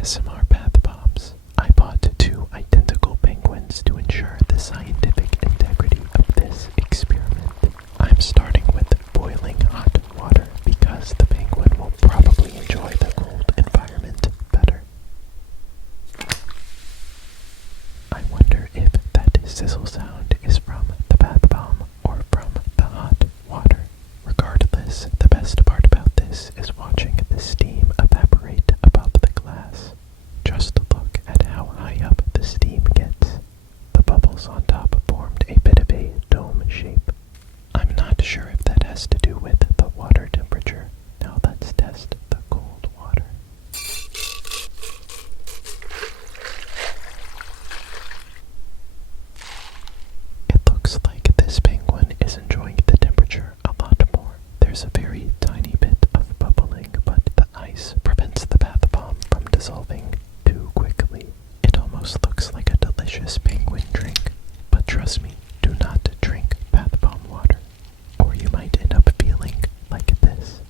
ASMR bath bombs. I bought 2 identical penguins to ensure the scientific integrity of this experiment. I'm starting with boiling hot water because the penguin will probably enjoy the cold environment better. I wonder if that sizzle sound is from the bath bomb or from the hot water. Regardless, the best part about this is watching the steam evaporate above the glass. Just look at how high up the steam gets. The bubbles on top formed a bit of a dome shape. I'm not sure if that has to do with the water temperature. Now let's test the cold water. It looks like this penguin is enjoying the temperature a lot more. There's a very tiny bit of bubbling, but the ice prevents the bath bomb from dissolving too quickly. It almost looks like a delicious penguin drink, but trust me, do not drink bath bomb water, or you might end up feeling like this.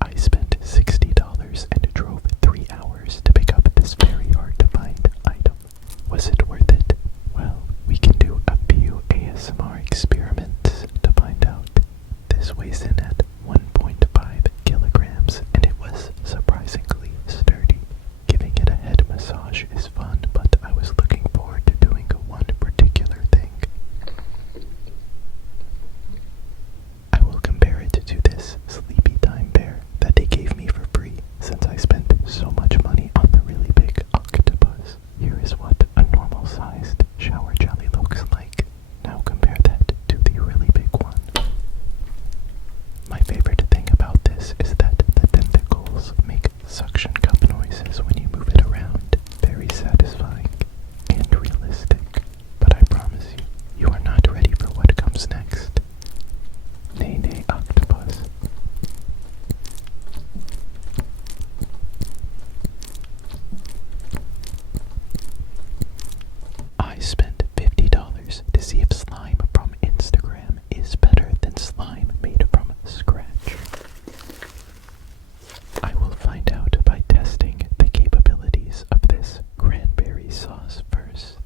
I spent $60 and drove 3 hours to pick up this very hard to find item. Was it worth it? Well, we can do a few ASMR experiments to find out. This weighs in at 1.5 kilograms and it was surprisingly sturdy. Giving it a head massage is fun, but I was looking forward to doing one particular thing. I will compare it to this Sleepy Time bear that they gave me for free since I spent so much money on the really big Octopus. Here is what a normal sized shower jelly looks like. Now compare that to the really big one. My favorite thing about this is that the tentacles make suction cup noises when you move it around. Very satisfying and realistic. But I promise you, you are not ready for what comes next. Nay, nay, Octopus. I spent $50 to see if slime from Instagram is better than slime made from scratch. I will find out by testing the capabilities of this cranberry sauce first.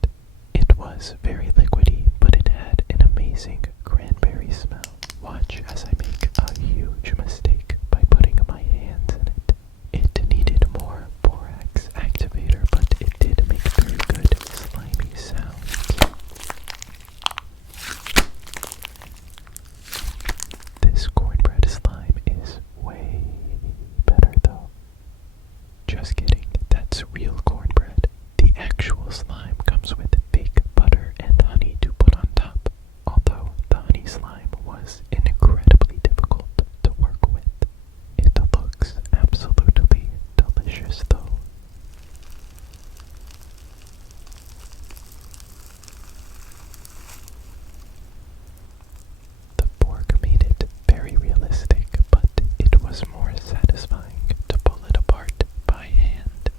It was very liquidy, but it had an amazing cranberry smell. Watch as I make a huge mistake by putting my hands in it. It needed more borax activator, but it did make very good slimy sounds. This cornbread slime is way better though. Just kidding, that's real cornbread. The actual slime comes with fake butter and honey to put on top, although the honey slime was incredibly difficult to work with. It looks absolutely delicious though. The fork made it very realistic, but it was more satisfying to pull it apart by hand.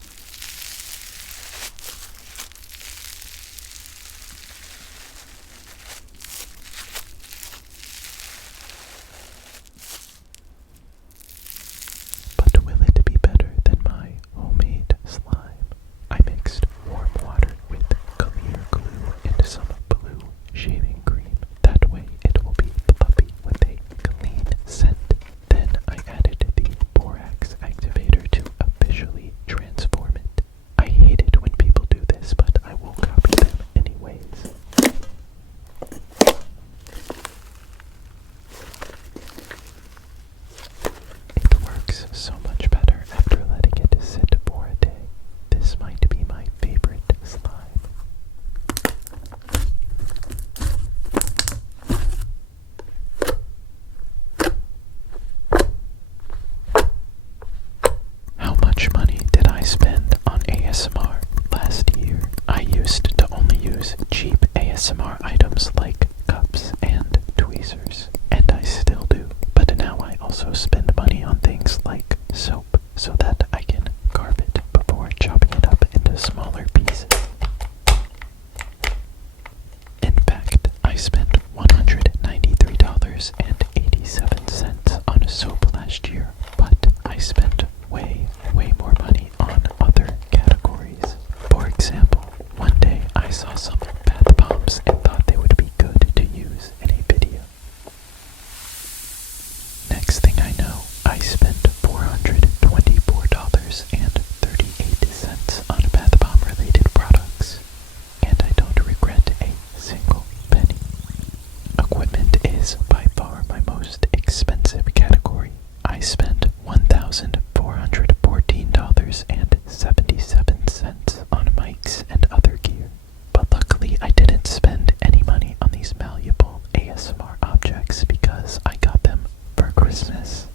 $2,414.77 on mics and other gear. But luckily I didn't spend any money on these malleable ASMR objects because I got them for Christmas.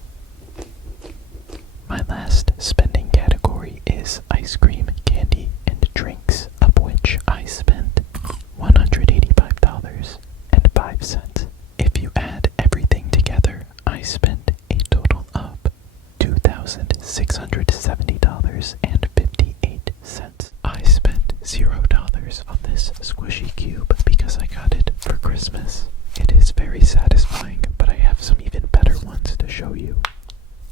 My last spending category is ice cream, candy, and drinks, of which I spent $185.05. If you add everything together, I spent a total of $2,670.58. I spent $0 on this squishy cube because I got it for Christmas. It is very satisfying, but I have some even better ones to show you.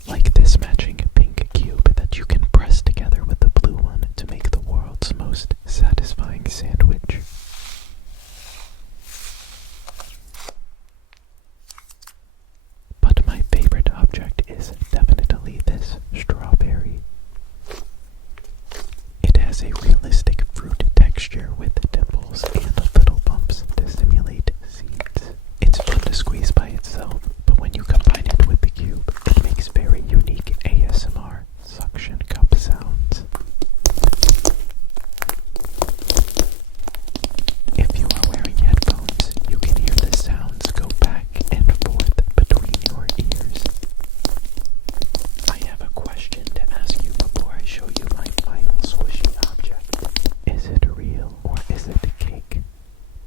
Like this matching pink cube that you can press together with the blue one to make the world's most satisfying sandwich. But my favorite object is definitely this strawberry. It has a realistic fruit texture with dimples and little bumps to simulate seeds. It's fun to squeeze by itself, but when you combine it with the cube, it makes very unique ASMR suction cup sounds. If you are wearing headphones, you can hear the sounds go back and forth between your ears. I have a question to ask you before I show you my final squishy object. Is it real or is it a cake?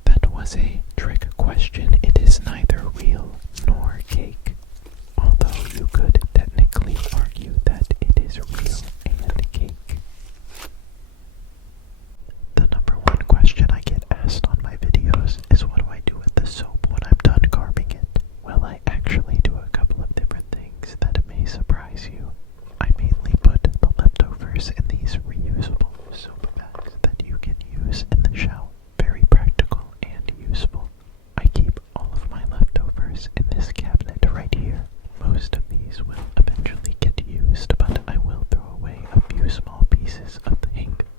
That was a trick question. It is neither real nor cake. Although you could technically argue that it is real and cake. The number one question I get asked on my videos is what do I do with the soap when I'm done carving it? Well, I actually do a couple of different things that may surprise you. I mainly put the leftovers in these reusable soap bags that you can use in the shower. Very practical and useful. I keep all of my leftovers in this cabinet right here. Most of these will eventually get used, but I will throw away a few small pieces of the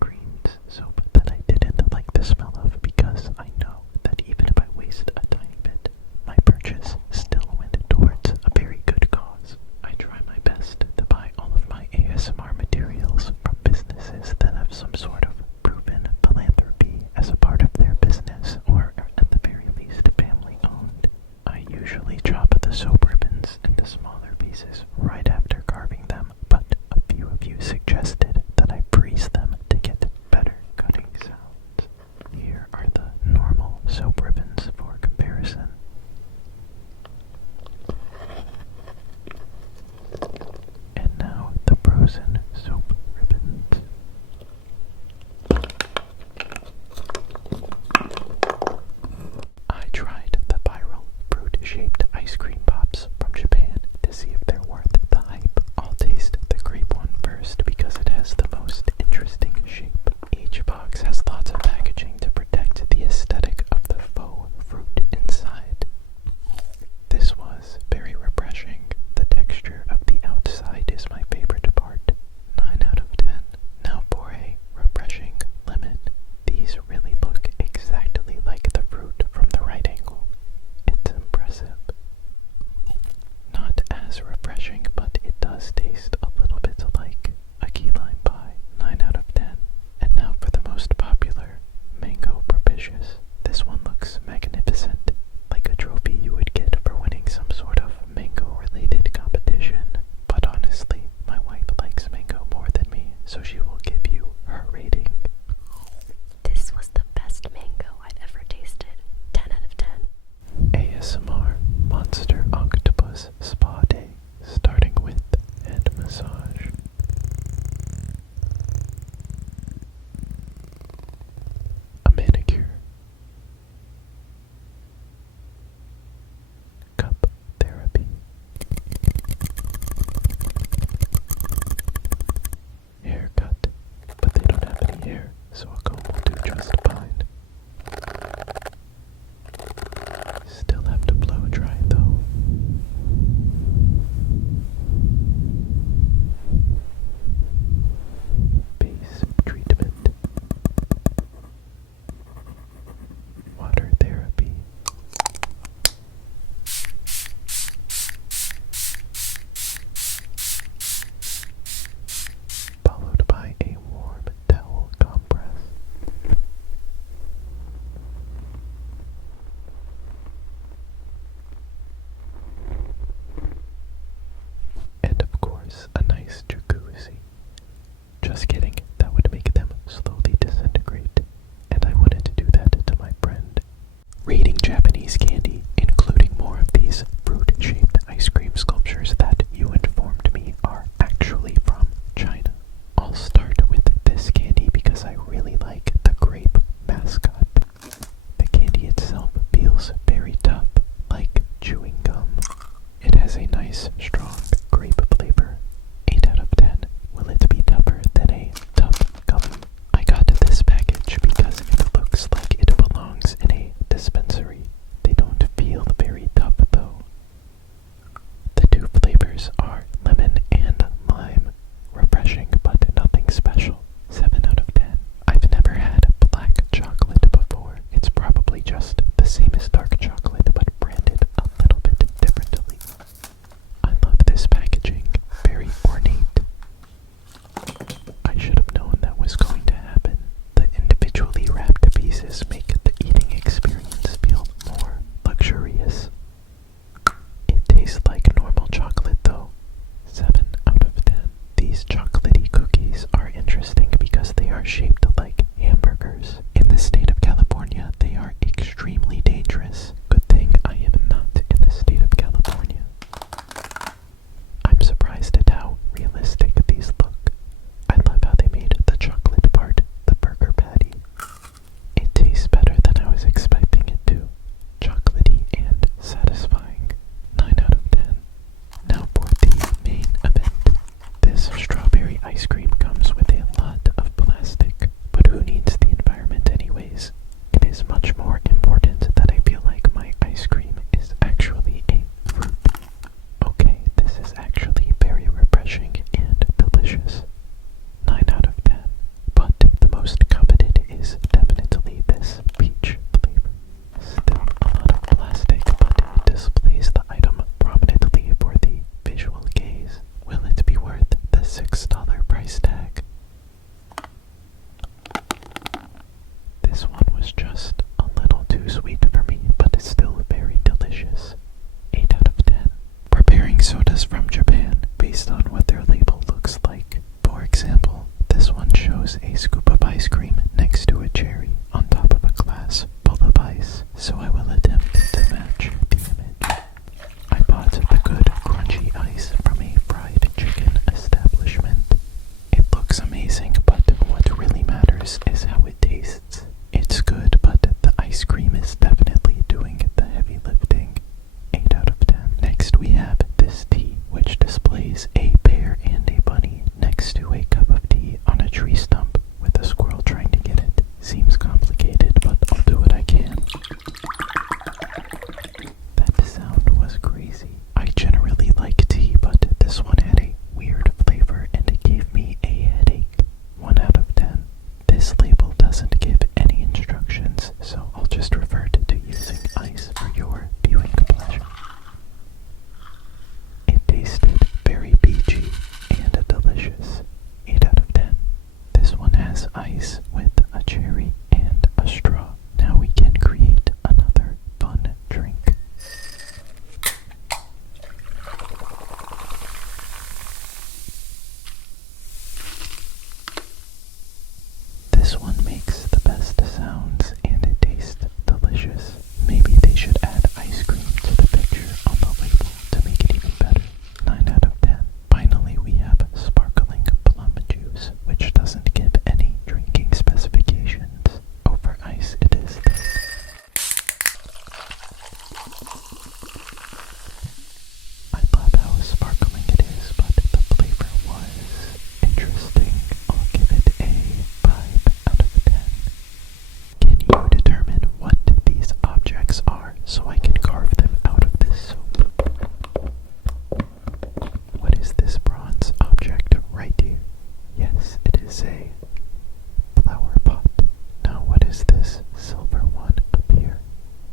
Greens soap that I didn't like the smell of because I know that even if I waste a tiny bit, my purchase still went towards a very good cause. I try my best to buy all of my ASMR materials from businesses that have some sort of proven philanthropy as a part of their business, or at the very least family owned. I usually chop the soap ribbons into smaller pieces right after carving them, but a few of you suggested that I freeze them to get better cutting sounds. Here are the normal soap ribbons for comparison. And now the frozen soap ribbons. I tried the viral fruit-shaped ice cream pops from Japan to see if they're worth the hype. This one makes the best sounds and it tastes delicious. Maybe they should add ice cream to the picture on the label to make it even better. 9 out of 10. Finally, we have sparkling plum juice, which doesn't give any drinking specifications. Over ice, it is this. I love how sparkling it is, but the flavor was interesting. I'll give it a 5 out of 10. Can you determine what these objects are so I can carve them out of this soap? What is this bronze object right here? Yes, it is a flower pot. Now what is this silver one up here?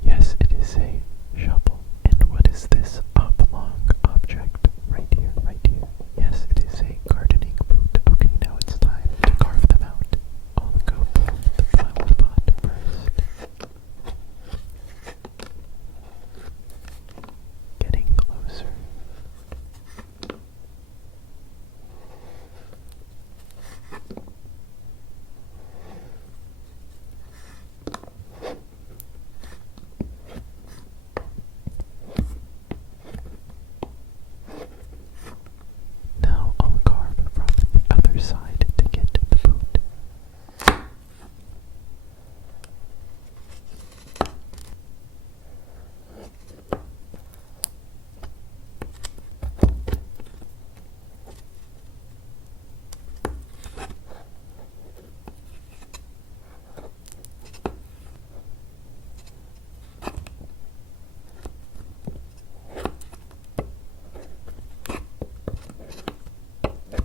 Yes, it is a shovel. And what is this oblong object right here, right here? Yes, it is a gardening boot. Okay, now it's time to carve them out. I'll go through the flower pot first. Getting closer. Now I'll carve from the other side to get the boot.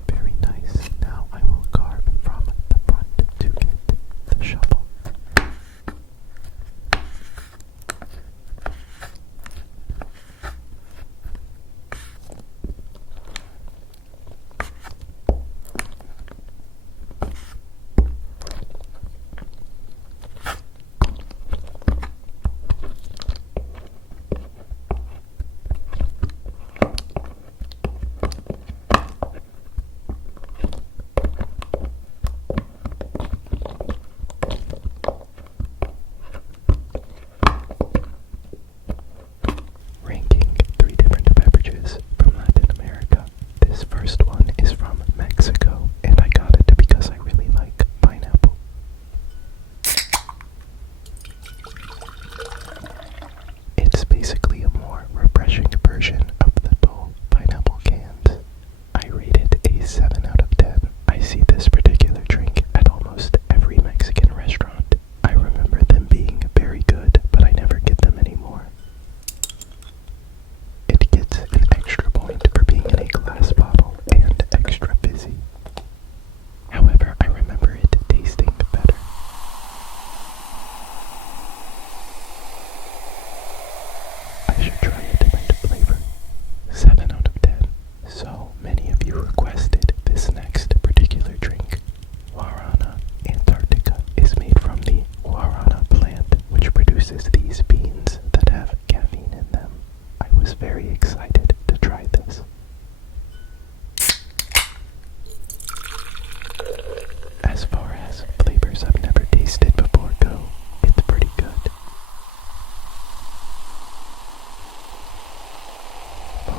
Very nice. Now I will carve from the front to get the shovel. Ranking 3 different beverages from Latin America. This first one is from Mexico, and I got it because I really like pineapple. It's basically a more refreshing version of the dull pineapple cans. I rate it a 7 out of 10. I see this particular drink at almost every Mexican restaurant. I remember them being very good, but I never get them anymore. It gets an extra point for being in a glass bottle and extra fizzy. However, I remember it tasting better. I should try a different flavor. 7 out of 10. So many of you requested this next particular drink. Guarana Antarctica is made from the guarana plant, which produces these beans that have caffeine in them. I was very excited to try this. As far as flavors I've never tasted before go, it's pretty good.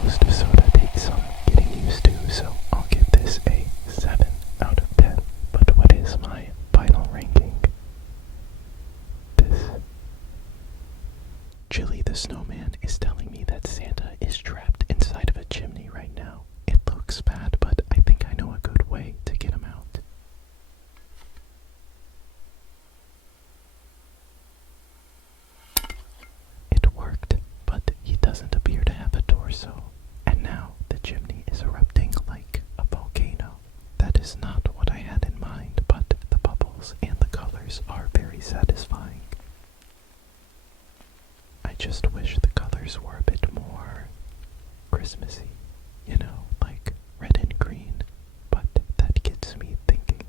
Most soda takes some getting used to, so I'll give this a 7 out of 10. But what is my final ranking? This. Chili the Snowman is telling me that Santa is trapped inside of a chimney right now. It looks bad, but I think I know a good way to get him out. It worked, but he doesn't appear to have a torso. And now the chimney is erupting like a volcano. That is not what I had in mind, but the bubbles and the colors are very satisfying. I just wish the colors were a bit more Christmassy, you know, like red and green. But that gets me thinking.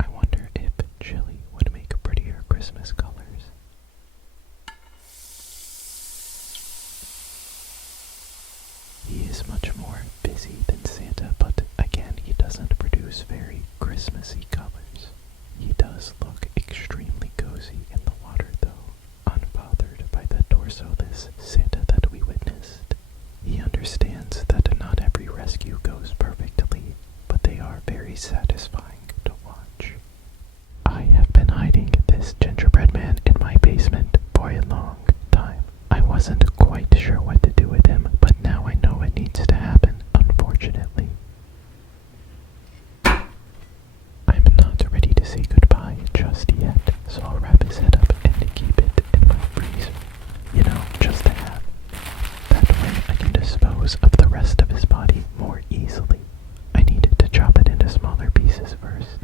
I wonder if chili would make prettier Christmas colors. He is much more busy than Santa, but again, he doesn't produce very Christmassy colors. He does does look extremely cozy in the water though, unbothered by the torso-less Santa that we witnessed. He understands that not every rescue goes perfectly, but they are very satisfying to watch. I have been hiding this gingerbread man in my basement for a long time. I wasn't quite sure what to do with him, but now I know it needs to happen, unfortunately. I'm not ready to say goodbye just yet, so I'll wrap his head up and keep it in my freezer. You know, just to have. That way I can dispose of the rest of his body more easily. I needed to chop it into smaller pieces first.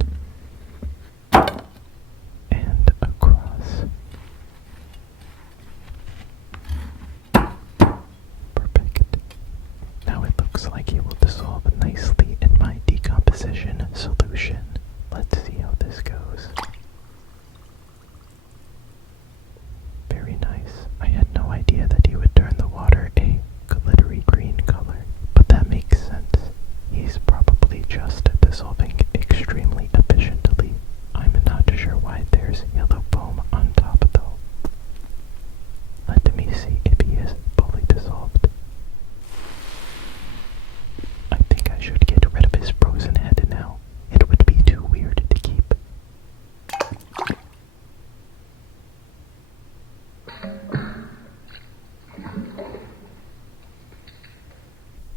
And across. Perfect. Now it looks like it will dissolve nicely in my decomposition solution. Let's see how this goes. Very nice. I had no idea that he would turn the water a glittery green color, but that makes sense. He's probably just dissolving extremely efficiently. I'm not sure why there's yellow foam on top though. Let me see if he is fully dissolved. I think I should get rid of his frozen head now. It would be too weird to keep.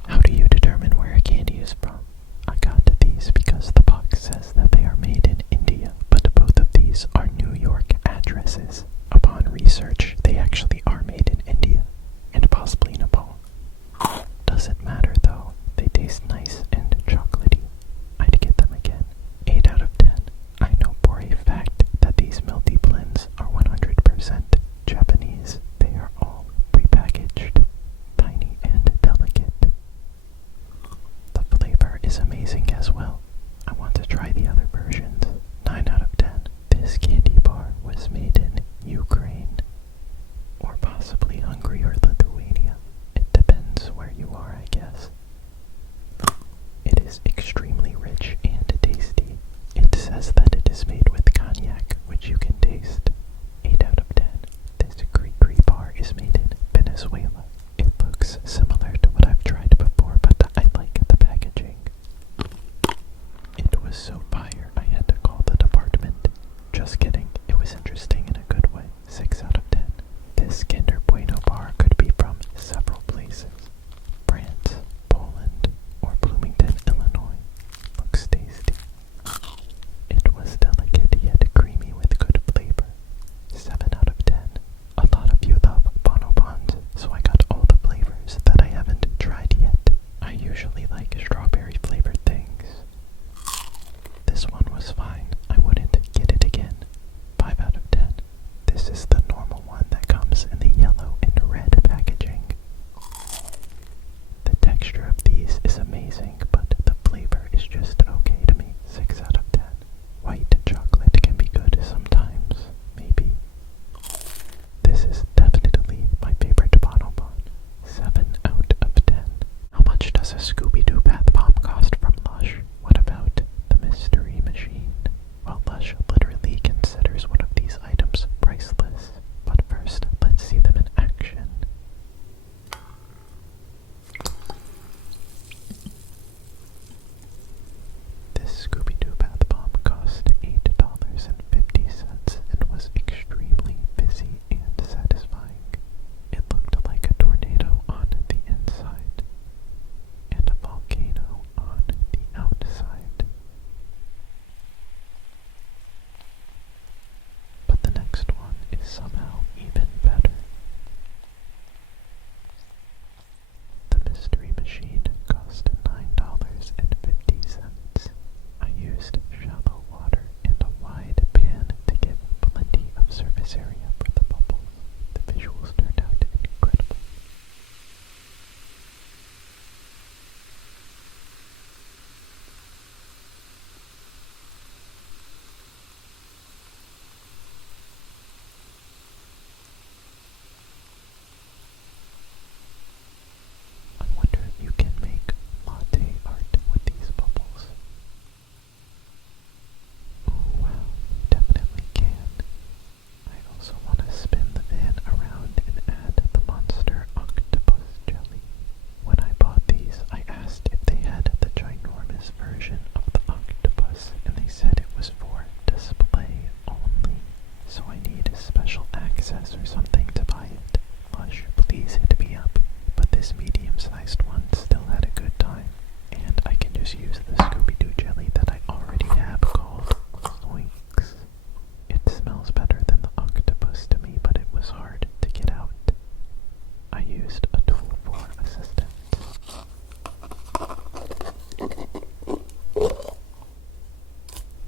How do you determine where a candy is from? I got these because the box says that they are made in India, but both of these are New York addresses. Upon research, they actually are made in India, and possibly Nepal. Doesn't matter though, they taste nice and chocolatey. I'd get them again. 8 out of 10. I know for a fact that these melty blends are 100% Japanese. They are all prepackaged, tiny and delicate. The flavor is amazing as well. I want to try the other versions. 9 out of 10. This candy bar was made in Ukraine, or possibly Hungary or Lithuania. It depends where you are, I guess. It is extremely rich and tasty. It says that it is made with cognac, which you can taste. 8 out of 10. This Gree bar is made in Venezuela. It looks similar to what I've tried before, but I like the packaging. It was so fire, I had to call the department. Just kidding, it was interesting in a good way. 6 out of 10. This Kinder Bueno bar could be from several places. France, medium-sized one still had a good time, and I can just use the Scooby-Doo jelly that I already have called Zoinks. It smells better than the Octopus to me, but it was hard to get out. I used a tool for assistance.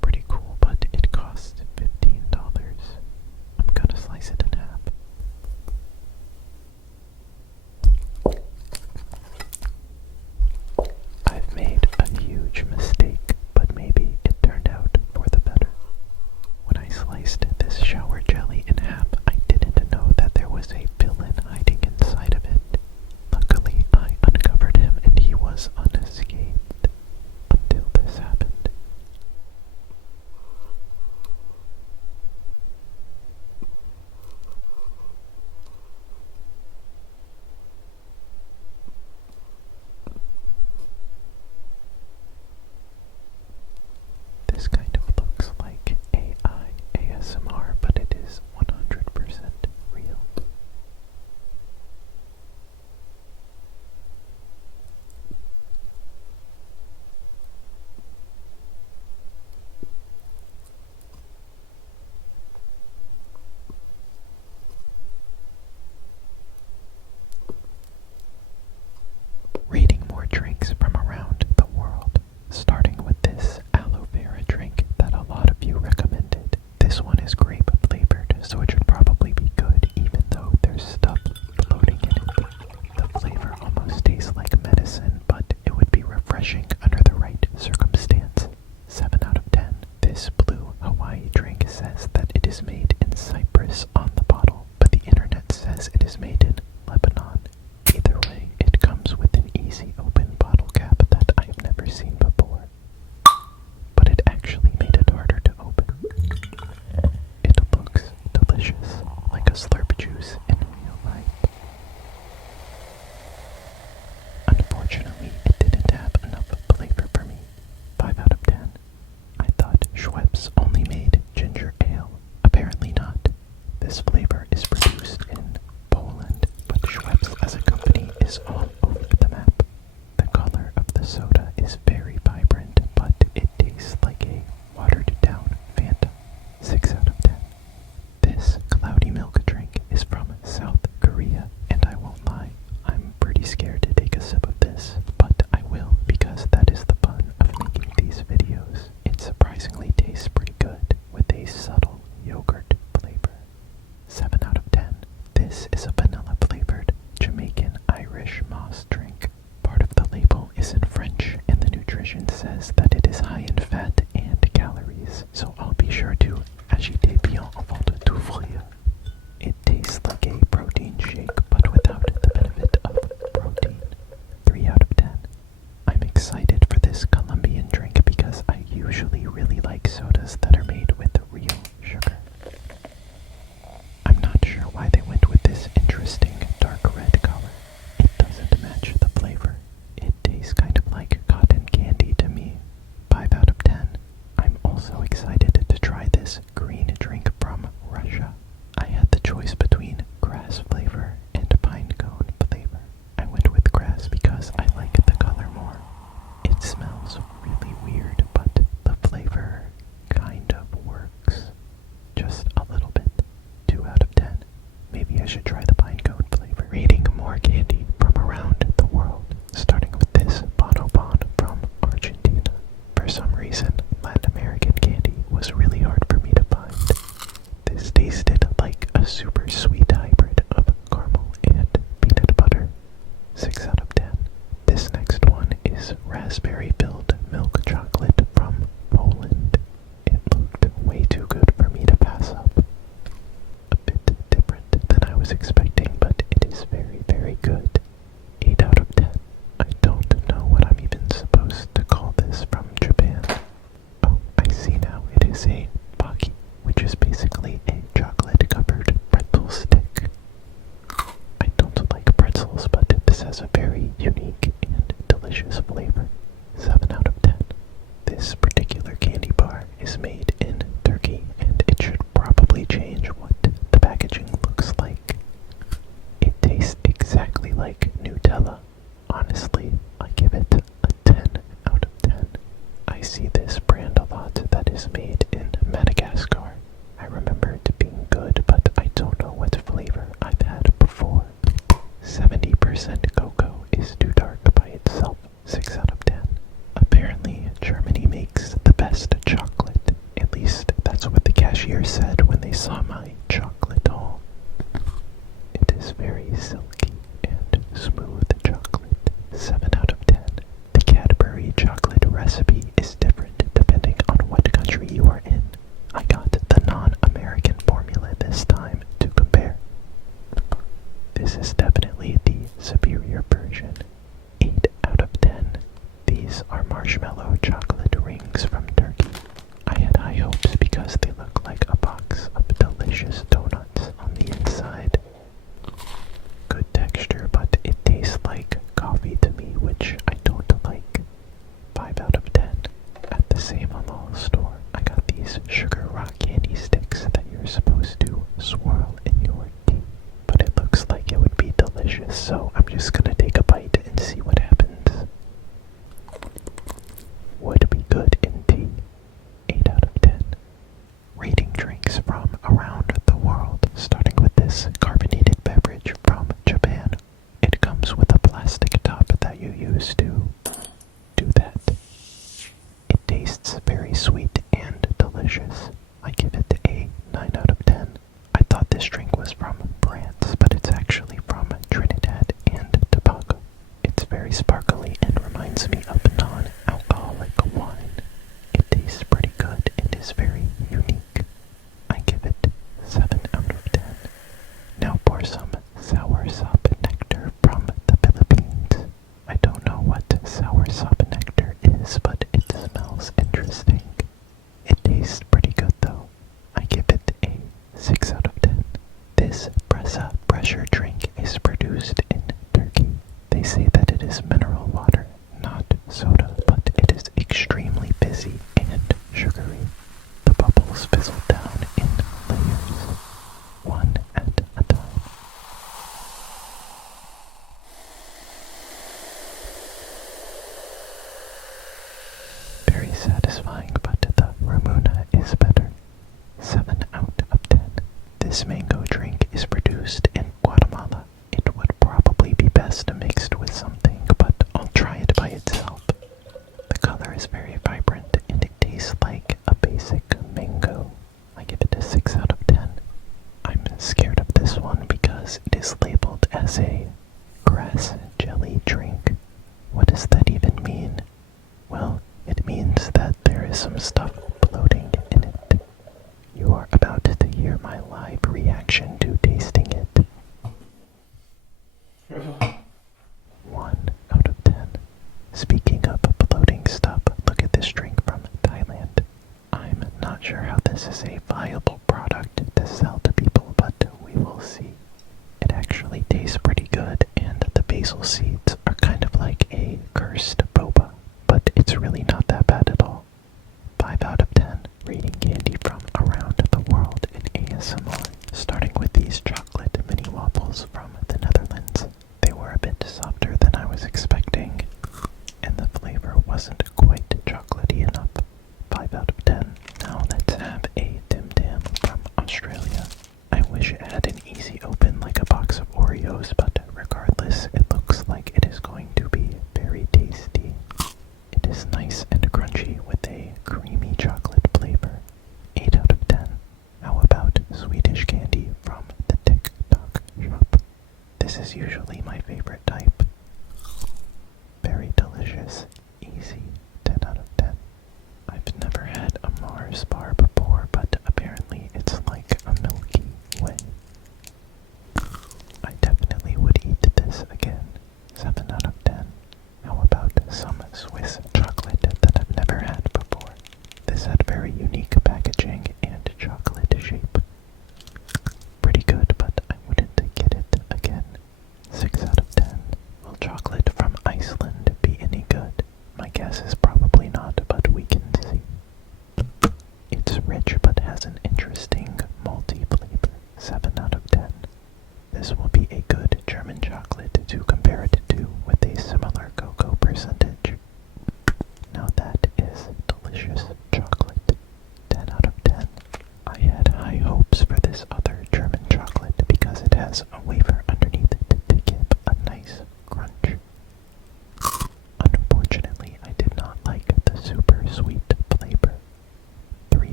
Pretty cool, but it cost $15. I'm gonna slice it in half. I've made a huge mistake, but maybe it turned out for the better. When I sliced this shower jelly in half, I didn't know that there was a villain hiding inside of it. Luckily, I uncovered him and he was unscathed until this happened. This kind of looks like AI ASMR, but it is 100% real. Reading more drinks from around the world, starting with this aloe vera drink that a lot of you recommended. This one is grape flavored, so it should probably be good, even though there's stuff floating in it. The flavor almost tastes like medicine, but it would be refreshing under the right circumstance. 7 out of 10. This blue Hawaii drink says that it is made in Cyprus on the bottle, but the internet says it is made in Lebanon. Either way, it comes with an easy open bottle cap that I have never seen before. But it actually made it harder to open. It looks delicious, like a slurp juice in real life. Unfortunately, it didn't have enough flavor for me. 5 out of 10. I thought Schweppes only made ginger ale. Apparently not. This flavor is produced in Poland, but Schweppes as a company is all over the map. The color of the soda is very vibrant, but it tastes like a watered-down Fanta. 6 out of 10. This cloudy milk drink is from South Korea, and I won't lie, I'm pretty scared to take a sip of this, but I will because that is the fun of making these videos. It surprisingly tastes pretty good with a subtle yogurt flavor. 7 out of 10. This is a vanilla-flavored Jamaican Irish moss drink. Part of the label is in French, and the nutrition says that it is high in fat and calories, so I'll be sure to agiter bien avant de t'ouvrir. It tastes like a protein shake, but without the benefit of protein. 3 out of 10. I'm excited for this Colombian drink because I usually really like sodas that are made with real sugar. I'm not sure why they went with this interesting dark red color. It doesn't match the flavor. It tastes kind of like cotton candy to me. 5 out of 10. I'm also excited to try this green drink from Russia. I had the choice between grass flavor and pine cone flavor. I went with grass because I like the color more. It smells really weird, but the flavor kind of works. Just a little bit. 2 out of 10. Maybe I should try the pine cone flavor. Reading more candy from around the world, starting with this bonobon from Argentina. For some reason, Latin American candy was really hard for me to find. This tasted like a super sweet hybrid of caramel and peanut butter. 6 out of 10. This next one is raspberry-filled milk chocolate from Poland. It looked way too good for me to pass up. A bit different than I was expecting, but it is very, very good. 8 out of 10. I don't know what I'm even supposed to call this from Japan. Oh, I see now. It is a Pocky, which is basically a chocolate-covered pretzel stick. I don't like pretzels, but this has a very unique and delicious flavor. 7 out of 10. This particular candy bar is made in Turkey, and it should probably change what the packaging looks like. It tastes exactly like Nutella honestly, I give it a 10 out of 10. I see this brand a lot that is made in Madagascar. I remember it being good, but I don't know what flavor I've had before. 70% cocoa is too dark by itself. 6 out of 10. Apparently, Germany makes the best chocolate. At least that's what the cashier said when they saw my chocolate haul. It is very silky and smooth chocolate. 7 out of 10. The Cadbury chocolate recipe is different depending on what country you are in. I got the non-American formula this time to compare. This is definitely the superior version. 8 out of 10. These are marshmallow chocolate rings from Turkey. I had high hopes because they look like a box of delicious donuts on the inside. Good texture, but it tastes like coffee to me, which I don't like. 5 out of 10. At the same mall store, I got these sugar rock candy sticks that you're supposed to swirl in your tea. But it looks like it would be delicious, so I'm just gonna take a bite and see what happens. Would be good in tea. 8 out of 10. Rating drinks from around the world, starting with this carbonated beverage from Japan. It comes with a plastic top that you use to do that. It tastes very sweet and delicious. I give it a 9 out of 10. I thought this drink was from France, but it's actually from Trinidad and Tobago. It's very sparkly and reminds me of non-alcoholic wine. It tastes pretty good and is very unique. I give it 7 out of 10. Now pour some soursop nectar from the Philippines. I don't know what soursop nectar is, but it smells interesting. It tastes pretty good though. I give it a 6 out of 10. This Bressa pressure drink is produced in Turkey. They say that it is mineral water, not soda, but it is extremely fizzy and sugary. The bubbles fizzle down in layers, one at a time. Very satisfying, but the Ramuna is better. 7 out of 10. This mango drink is produced in Guatemala. It would probably be best mixed with something, but I'll try it by itself. The color is very vibrant and it tastes like a basic mango. I give it a 6 out of 10. I'm scared of this one because it is labeled as a grass jelly drink. What does that even mean? Well, it means that there is some stuff floating in it. You are about to hear my live reaction to tasting it. 1 out of 10. Speaking of floating stuff, look at this drink from Thailand. I'm not sure how this is a viable product to sell to people, but we will see. It actually tastes pretty good, and the basil seeds are kind of like a cursed boba, but it's really not that bad at all. 5 out of 10. Rating candy from around the world in ASMR. Starting with these chocolate mini waffles from the Netherlands. They were a bit softer than I was expecting, and the flavor wasn't quite chocolatey enough. 5 out of 10. Now let's have a Tim Tam from Australia. I wish it had an easy open like a box of Oreos, but regardless, it looks like it is going to be very tasty.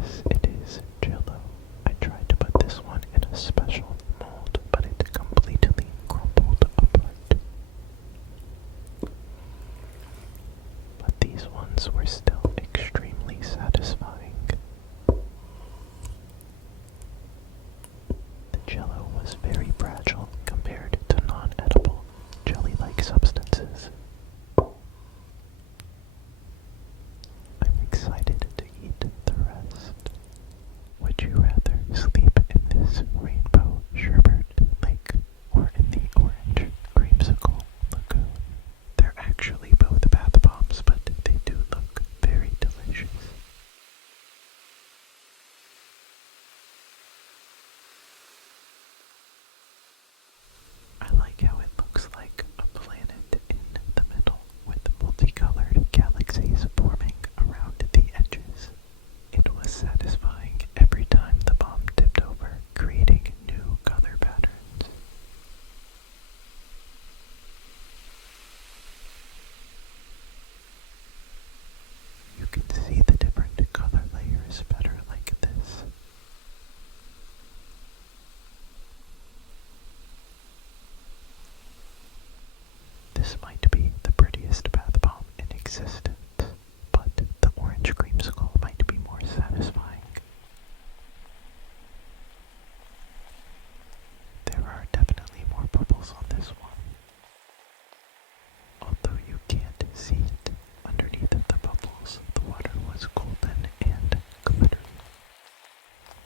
Yes, it is Jello. I tried to put this one in a special mold, but it completely crumpled apart. But these ones were still extremely satisfying. The Jello was very fragile compared to non-edible jelly-like substances. I'm excited to eat the rest. Would you rather sleep in this rainbow sherbet lake or in the orange creamsicle lagoon? They're actually both bath bombs, but they do look very delicious. I like how it looks like a planet in the middle with multicolored galaxies forming around the edges. It was satisfying every time the bomb tipped over, creating new color patterns. You can see the different color layers better like this. This might be the prettiest bath bomb in existence, but the orange creamsicle might be more satisfying. There are definitely more bubbles on this one. Although you can't see it, underneath the bubbles, the water was golden and glittery.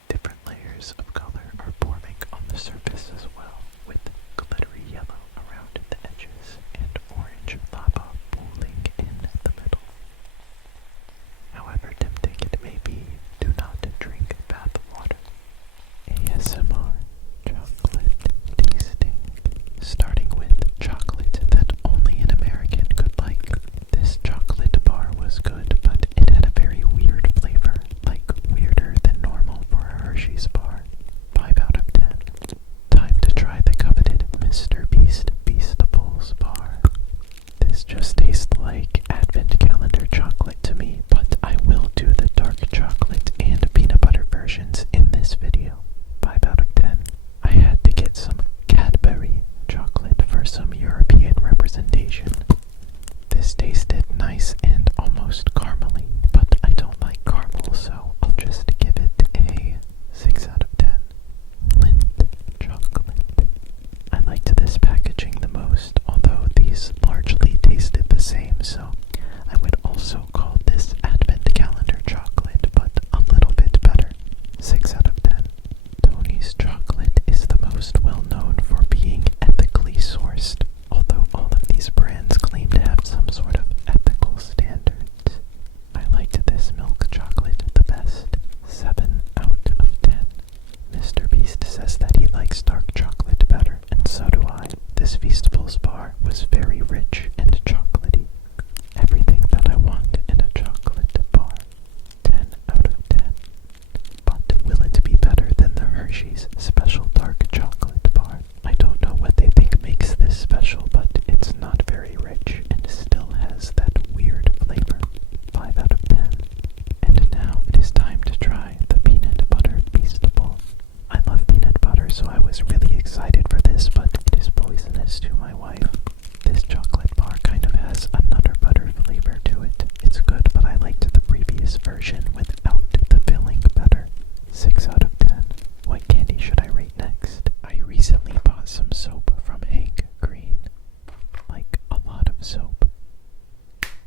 Different layers of color are forming on the surface as well, with glittery yellow around the edges and orange lava pooling in the middle. However tempting it may be, do not drink bath water. ASMR chocolate tasting. Starting with chocolate that only an American could like. This chocolate bar was good, but it had a very weird flavor, like weirder than normal for a Hershey's bar. 5 out of 10. Time to try the coveted Mr. Beast Feastables bar. This just tastes like advent calendar chocolate to me, but I will do the dark chocolate and peanut butter versions in this video. 5 out of 10. I had to get some Cadbury chocolate for some European representation. This tasted nice and almost caramely, but I don't like caramel, so I'll just give it a 6 out of 10. Lint chocolate. I liked this packaging the most, although these largely tasted the same, so I would also call this advent calendar chocolate, but a little bit better. 6 out of 10. Tony's chocolate is the most well known for being ethically sourced, although all of these brands claim to have some sort of ethical standards. I liked this milk chocolate the best. 7 out of 10. Mr. Beast says that he likes dark chocolate better, and so do I. This Feastables bar was very rich and chocolatey. Everything that I want in a chocolate bar. 10 out of 10. But will it be better than the Hershey's special dark chocolate bar? I don't know what they think makes this special, but it's not very rich and still has that weird flavor. 5 out of 10. And now it is time to try the peanut butter Feastable. I love peanut butter, so I was really excited for this, but it is poisonous to my wife. This chocolate bar kind of has a Nutter Butter flavor to it. It's good, but I liked the previous version without the filling better. 6 out of 10. What candy should I rate next? I recently bought some soap from Hank Green. Like a lot of soap.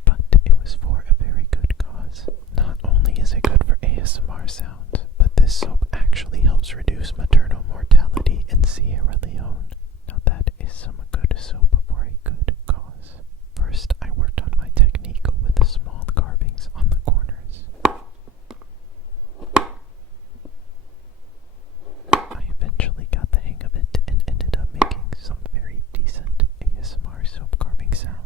But it was for a very good cause. Not only is it good for ASMR sounds, but this soap actually helps reduce maternal mortality in Sierra Leone. Now that is some good soap for a good cause. First, I worked on my technique with small carvings on the corners. I eventually got the hang of it and ended up making some very decent ASMR soap carving sounds.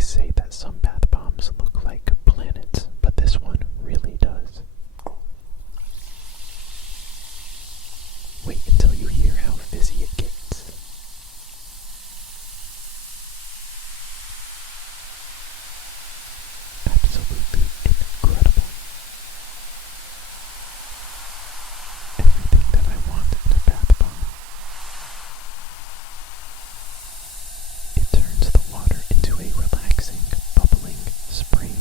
say that some bath bombs look like planets, but this one really does. Wait until you hear how fizzy it gets. Absolutely incredible. Everything that I want in a bath bomb. It turns the water into a relaxing, bubbling spring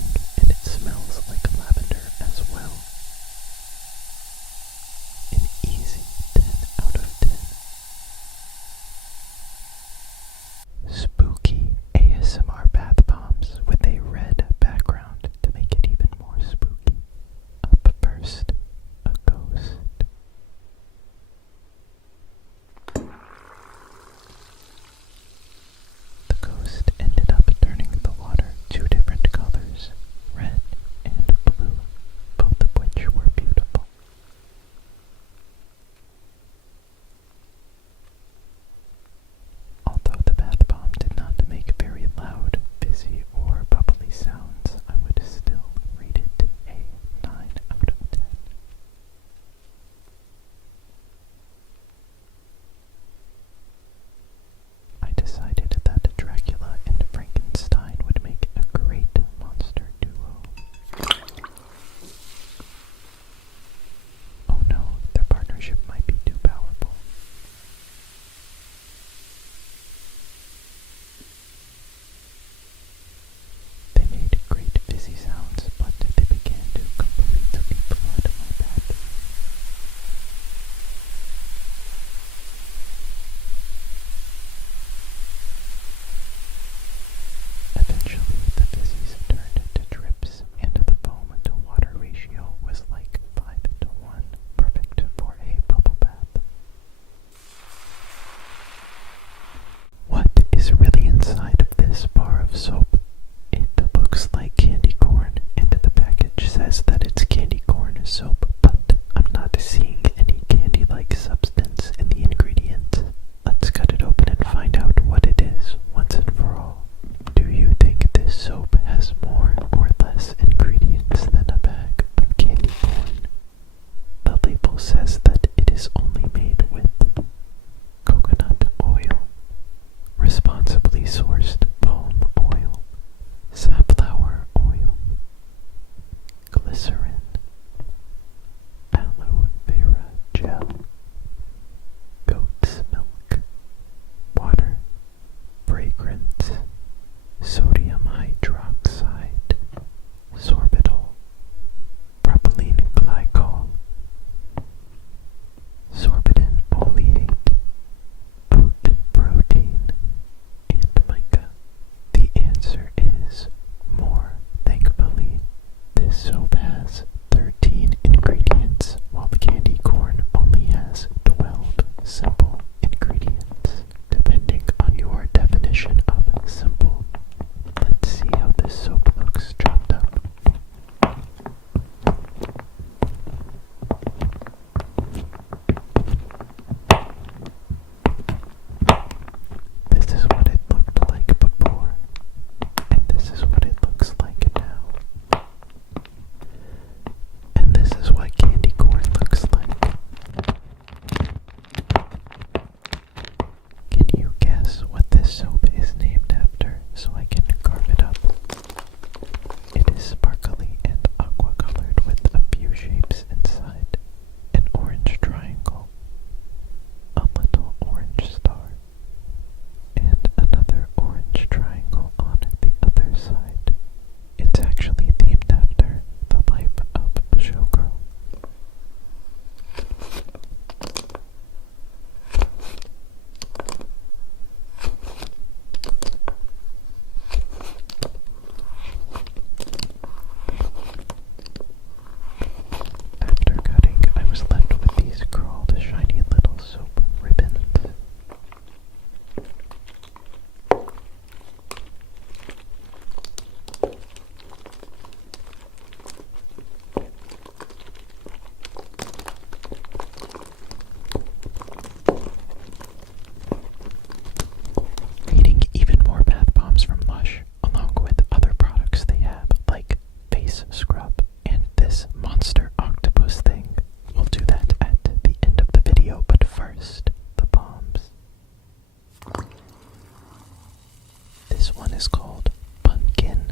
is called Pumpkin,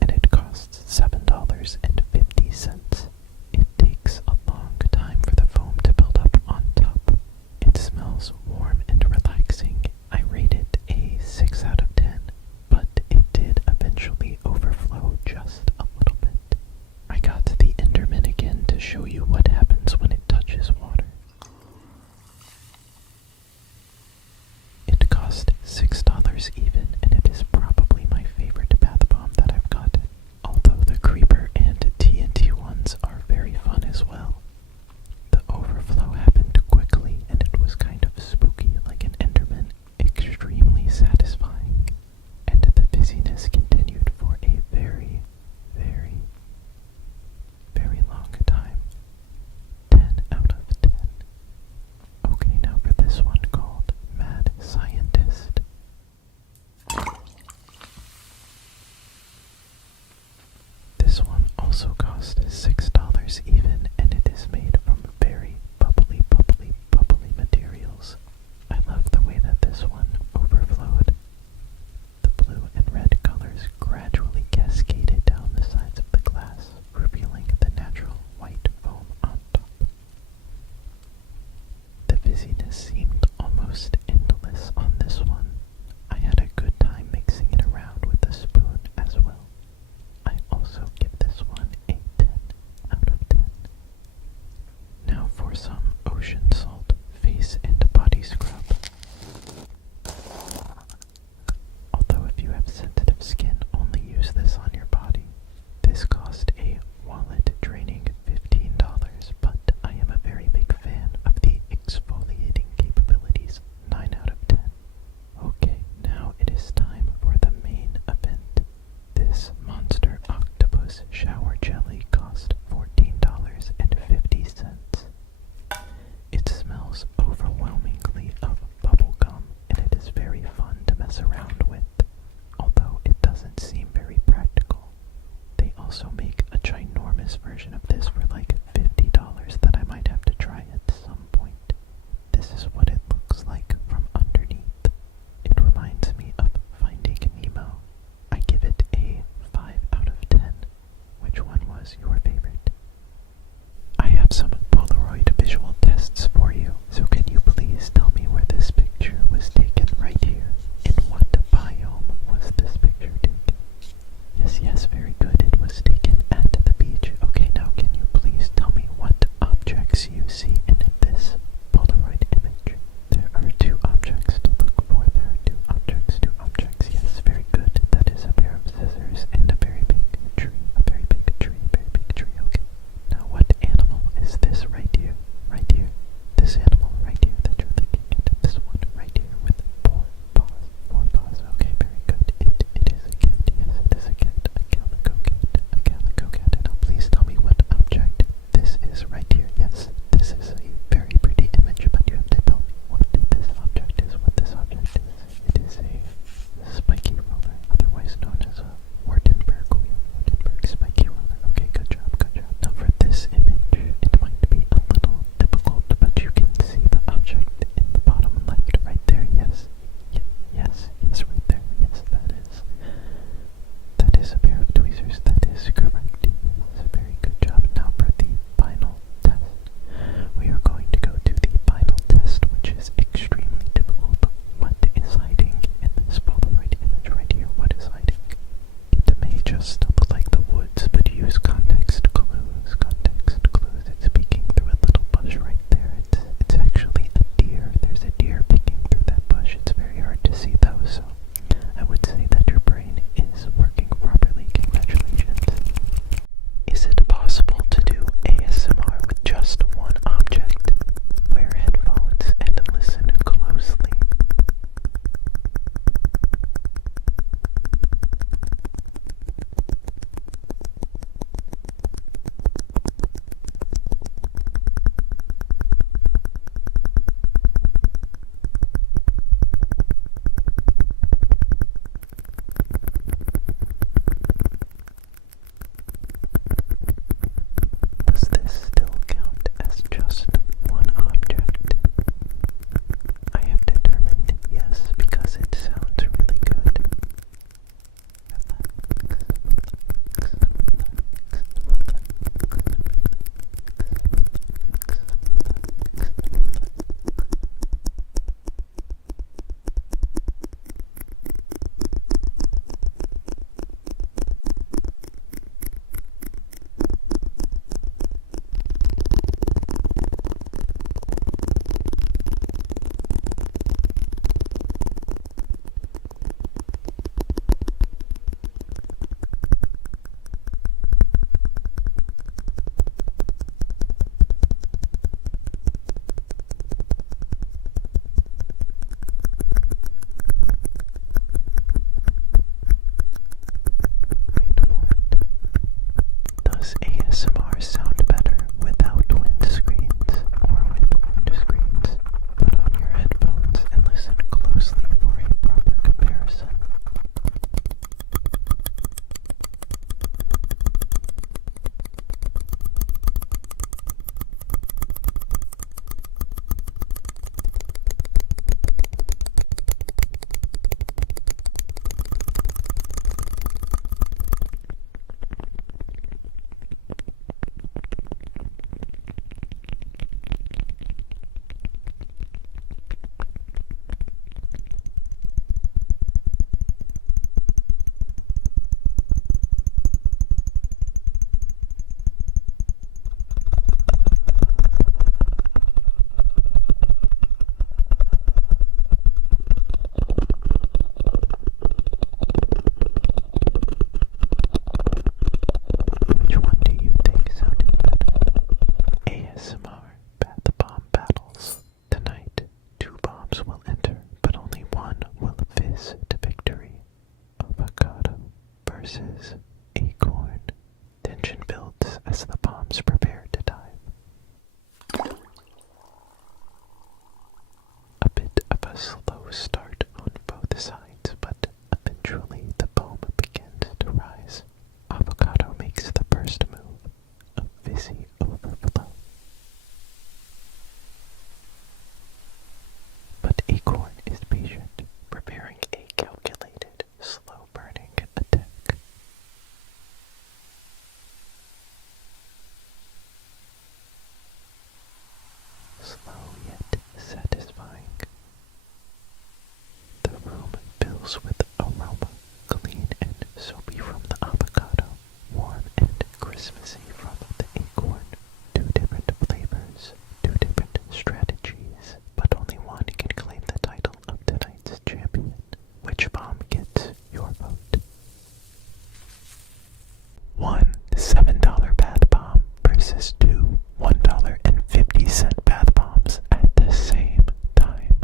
and it costs $7.50. It takes a long time for the foam to build up on top. It smells warm and relaxing. I rate it a 6 out of 10, but it did eventually overflow just a little bit. I got the Enderman again to show you what happens when it touches water. It cost $6 even, and it is probably my favorite bath bomb that I've gotten. Although the Creeper and TNT ones are very fun as well. The overflow happened quickly, and it was kind of spooky like an Enderman. Extremely satisfying. And the busyness continued for a very, very, very long time. 10 out of 10. Okay, now for this one called Mad Scientist. This one also cost $6 even, and it is made from very bubbly materials. I love the way that this one overflowed. The blue and red colors gradually cascaded down the sides of the glass, revealing the natural white foam on top. The fizziness seemed almost endless on this one. I had a good time mixing it around with a spoon as well. I also give this one a 10 out of 10. Now for some ocean salt face and body scrub. Although if you have sensitive skin, only use this on your body. versus Acorn. Tension builds as the bombs prepare to dive. A bit of a slow start on both sides, but eventually the foam begins to rise. Avocado makes the first move, a fizzy overflow. But Acorn is patient, preparing a calculated, slow-burning attack. Slow yet satisfying. The room fills with aroma, clean and soapy from the avocado, warm and Christmassy from the acorn. Two different flavors, two different strategies, but only one can claim the title of tonight's champion. Which bomb gets your vote? One $7 bath bomb versus two $1.50 bath bombs at the same time.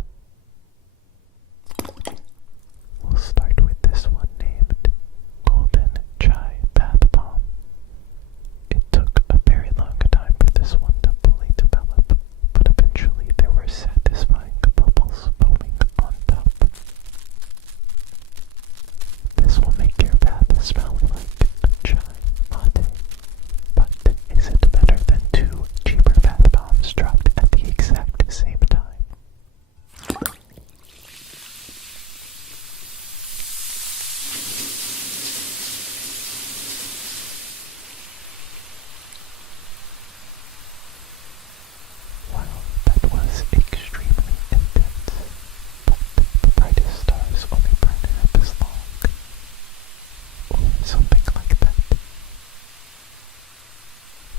We'll start with this one named Golden Chai Bath Bomb. It took a very long time for this one to fully develop, but eventually there were satisfying bubbles foaming on top. This will make your bath smell like a chai latte. But is it better than two cheaper bath bombs dropped at the exact same time? Wow, that was extremely intense, but the brightest stars only burn half as long, or something like that.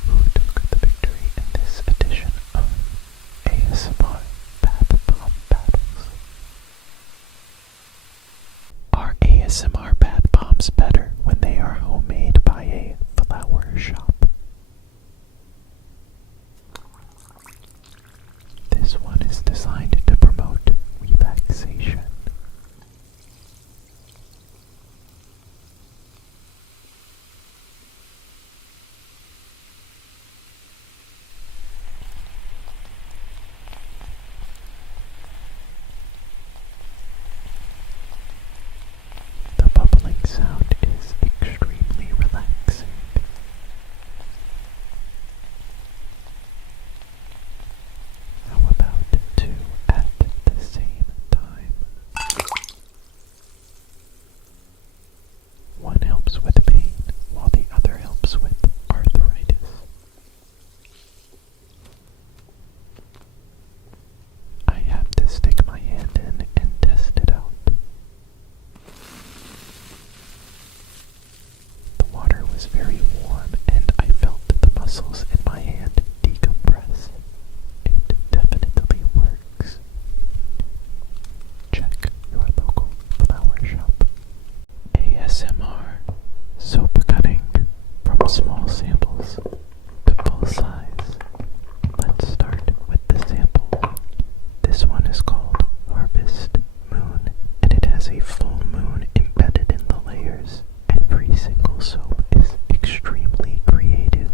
Who took the victory in this edition of ASMR Bath Bomb Battles? Are ASMR bath bombs better when they are homemade by a flower shop? This one is designed to promote relaxation. The bubbling sound is extremely relaxing. How about two at the same time? One helps with pain, while the other helps with arthritis. I have to stick my hand in and test it out. The water was very warm, and I felt the muscles in my hand decompress. It definitely works. Check your local flower shop. ASMR soap cutting from small samples to full size. Let's start with the sample. This one is called Harvest Moon, and it has a full moon embedded in the layers. Every single soap is extremely creative.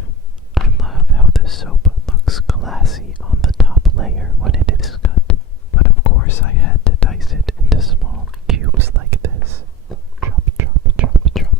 I love how the soap looks glassy on the top layer when it is cut, but of course I had to dice it into small cubes like this. Chop, chop, chop, chop.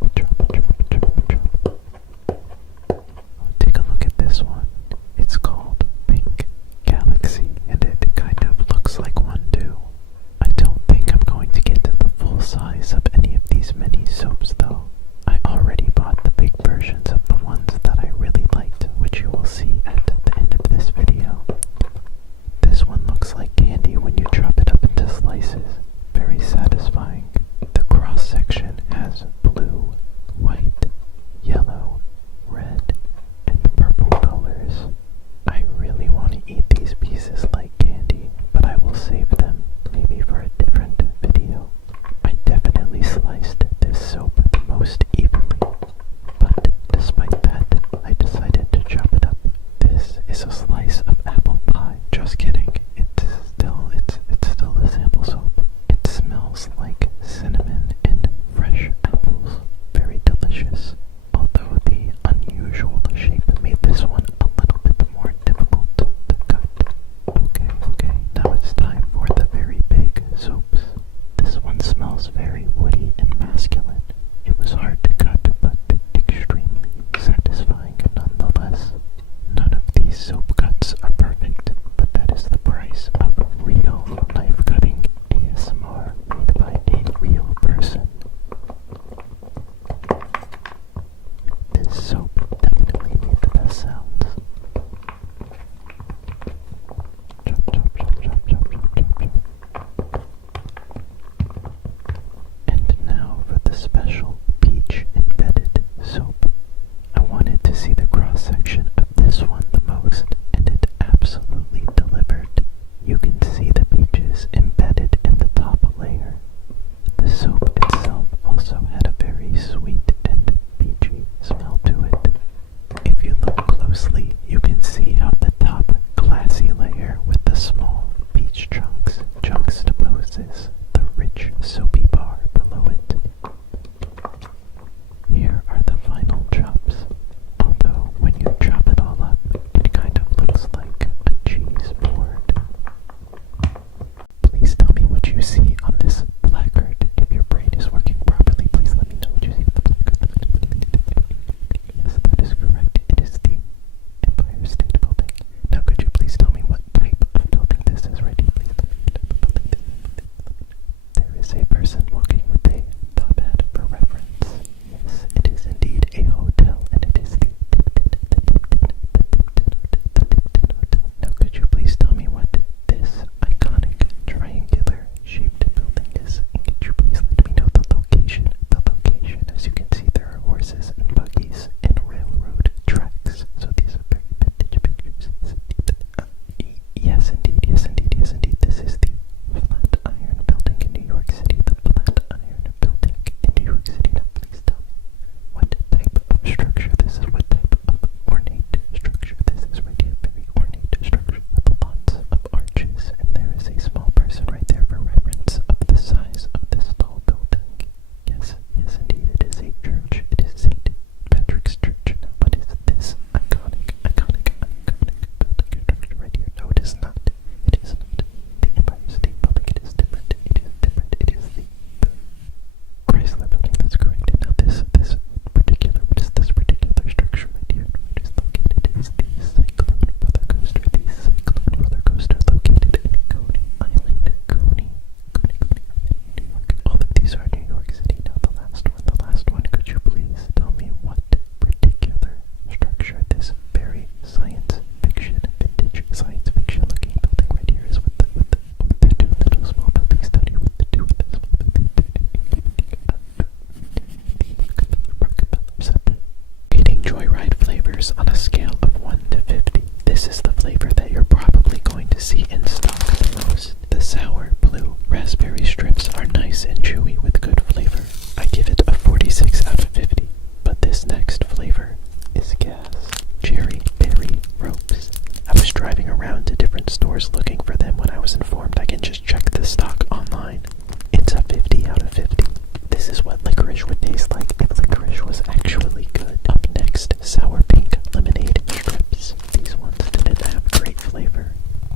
licorice would taste like if licorice was actually good. Up next, sour pink lemonade strips. These ones didn't have great flavor.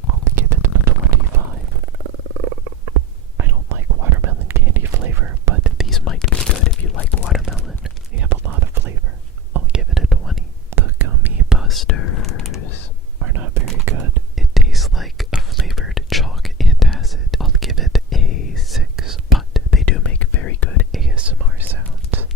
I'll give it a 25. I don't like watermelon candy flavor, but these might be good if you like watermelon. They have a lot of flavor. I'll give it a 20. The gummy busters are not very good. It tastes like a flavored chalk antacid. I'll give it a 6, but they do make very good ASMR sounds.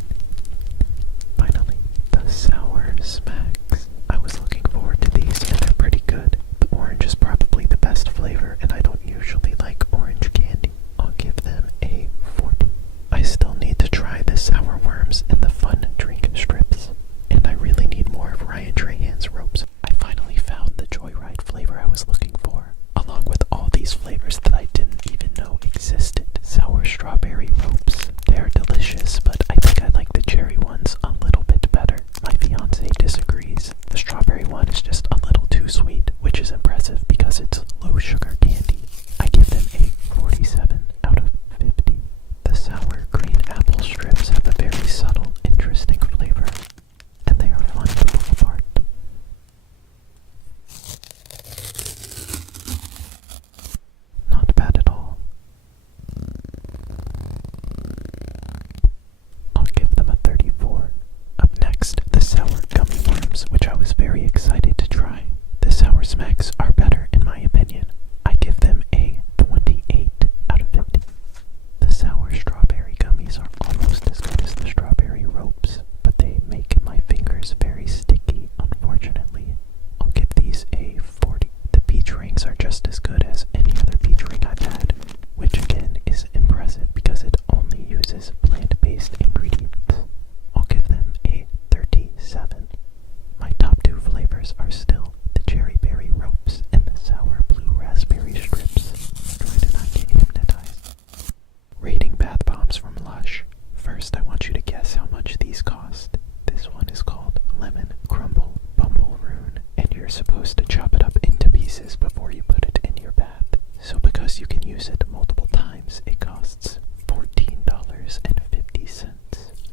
Finally, the sour smacks. I was looking forward to these and they're pretty good. The orange is probably the best flavor and I don't usually like orange candy. I'll give them a 40. I still need to try the sour worms and the fun drink strips. And I really need more of Ryan Trahan's ropes. I finally found the Joyride flavor I was looking for, along with all these flavors that I didn't even know existed. Sour strawberry ropes. They are delicious, but I think I like the cherry ones a little bit better. My fiance disagrees. The strawberry one is just a little too sweet, which is impressive because it's low sugar candy. I give them a 47 out of 50. The sour green apple strips have a very subtle, interesting flavor, and they are fun to pull apart. Not bad at all. I'll give them a 34. Up next, the sour gummy worms, which I was very excited to try. The sour smacks are better in my opinion. I give them a 28 out of 50. The sour strawberry gummies are almost as good as the strawberry ropes, but they make my fingers very sticky, unfortunately. I'll give these a 40. The peach rings are just as good as any other peach ring I've had, which again is impressive because it only uses plant-based ingredients. I'll give them a 37. My top two flavors are still the cherry berry ropes and the sour blue raspberry strips. Try to not get hypnotized. Rating bath bombs from Lush. First, I want you to guess how much these cost. This one is called Lemon Crumble Bumble Rune, and you're supposed to chop it up into pieces before you put it in your bath. So because you can use it multiple times, it costs $14.50.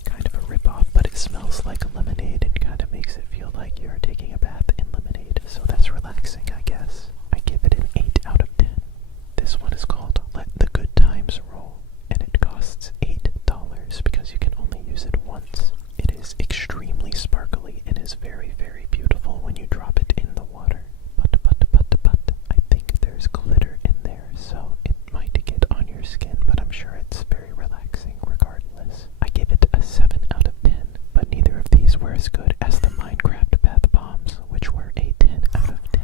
Kind of a rip-off, but it smells like lemonade and kind of makes it feel like you're taking a bath in lemonade, so that's relaxing, I guess. I give it an 8 out of 10. This one is called Let the Good Times Roll, and it costs $8 because you can only use it once. It is extremely sparkly and is very, very beautiful when you drop it in the water. But, I think there's glitter in there, so it might get on your skin, but I'm sure it's very relaxing regardless. I give it a 7 out of 10, but neither of these were as good as the Minecraft bath bombs, which were a 10 out of 10.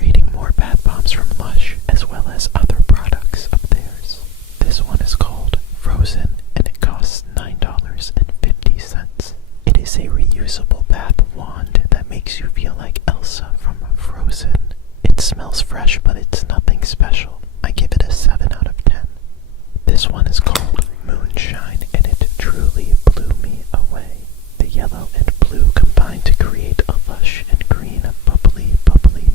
Reading more bath bombs from Lush, as well as other products of theirs. This one is called Frozen, and it costs $9.50. It is a reusable bath wand that makes you feel like Elsa from Frozen. It smells fresh, but it's nothing special. I give it a 7 out of 10. This one is called Moonshine, and it truly blew me away. The yellow and blue combine to create a lush and green bubbly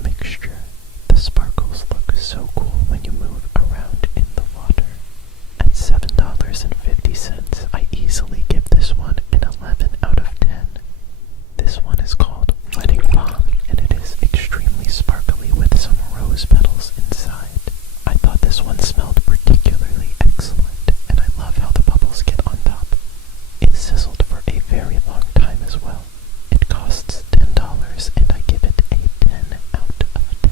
mixture. The sparkles look so cool when you move around in the water. At $7.50, I easily give this one an 11 out of 10. This one is called Wedding Bomb, and it is extremely sparkly with some rose petals inside. I thought this one smelled particularly excellent, and I love how the bubbles get on top. It sizzled for a very long time as well. It costs $10, and I give it a 10 out of 10.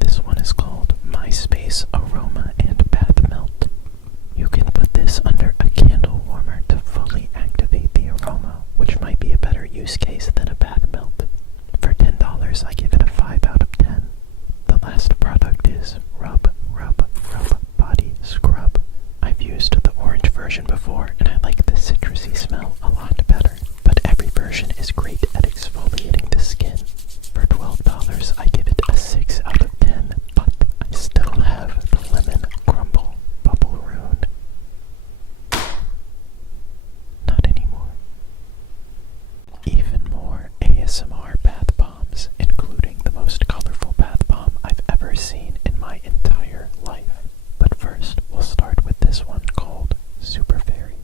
This one is called MySpace Aroma and Bath Melt. You can put this under a candle warmer to fully activate the aroma, which might be a better use case than a bath melt. For $10, I give it a 5 out of 10. The last product is Rub Body Scrub. I've used the orange version before, and I like the citrusy smell a lot better, but every version is great at exfoliating the skin. For $12, I give it a 6 out of 10, but I still have the Lemon Crumble Bubble Rune. Not anymore. Even more ASMR bath bombs, including the most colorful bath bomb I've ever seen in my entire life. But first, we'll start with this one called Super Fairy.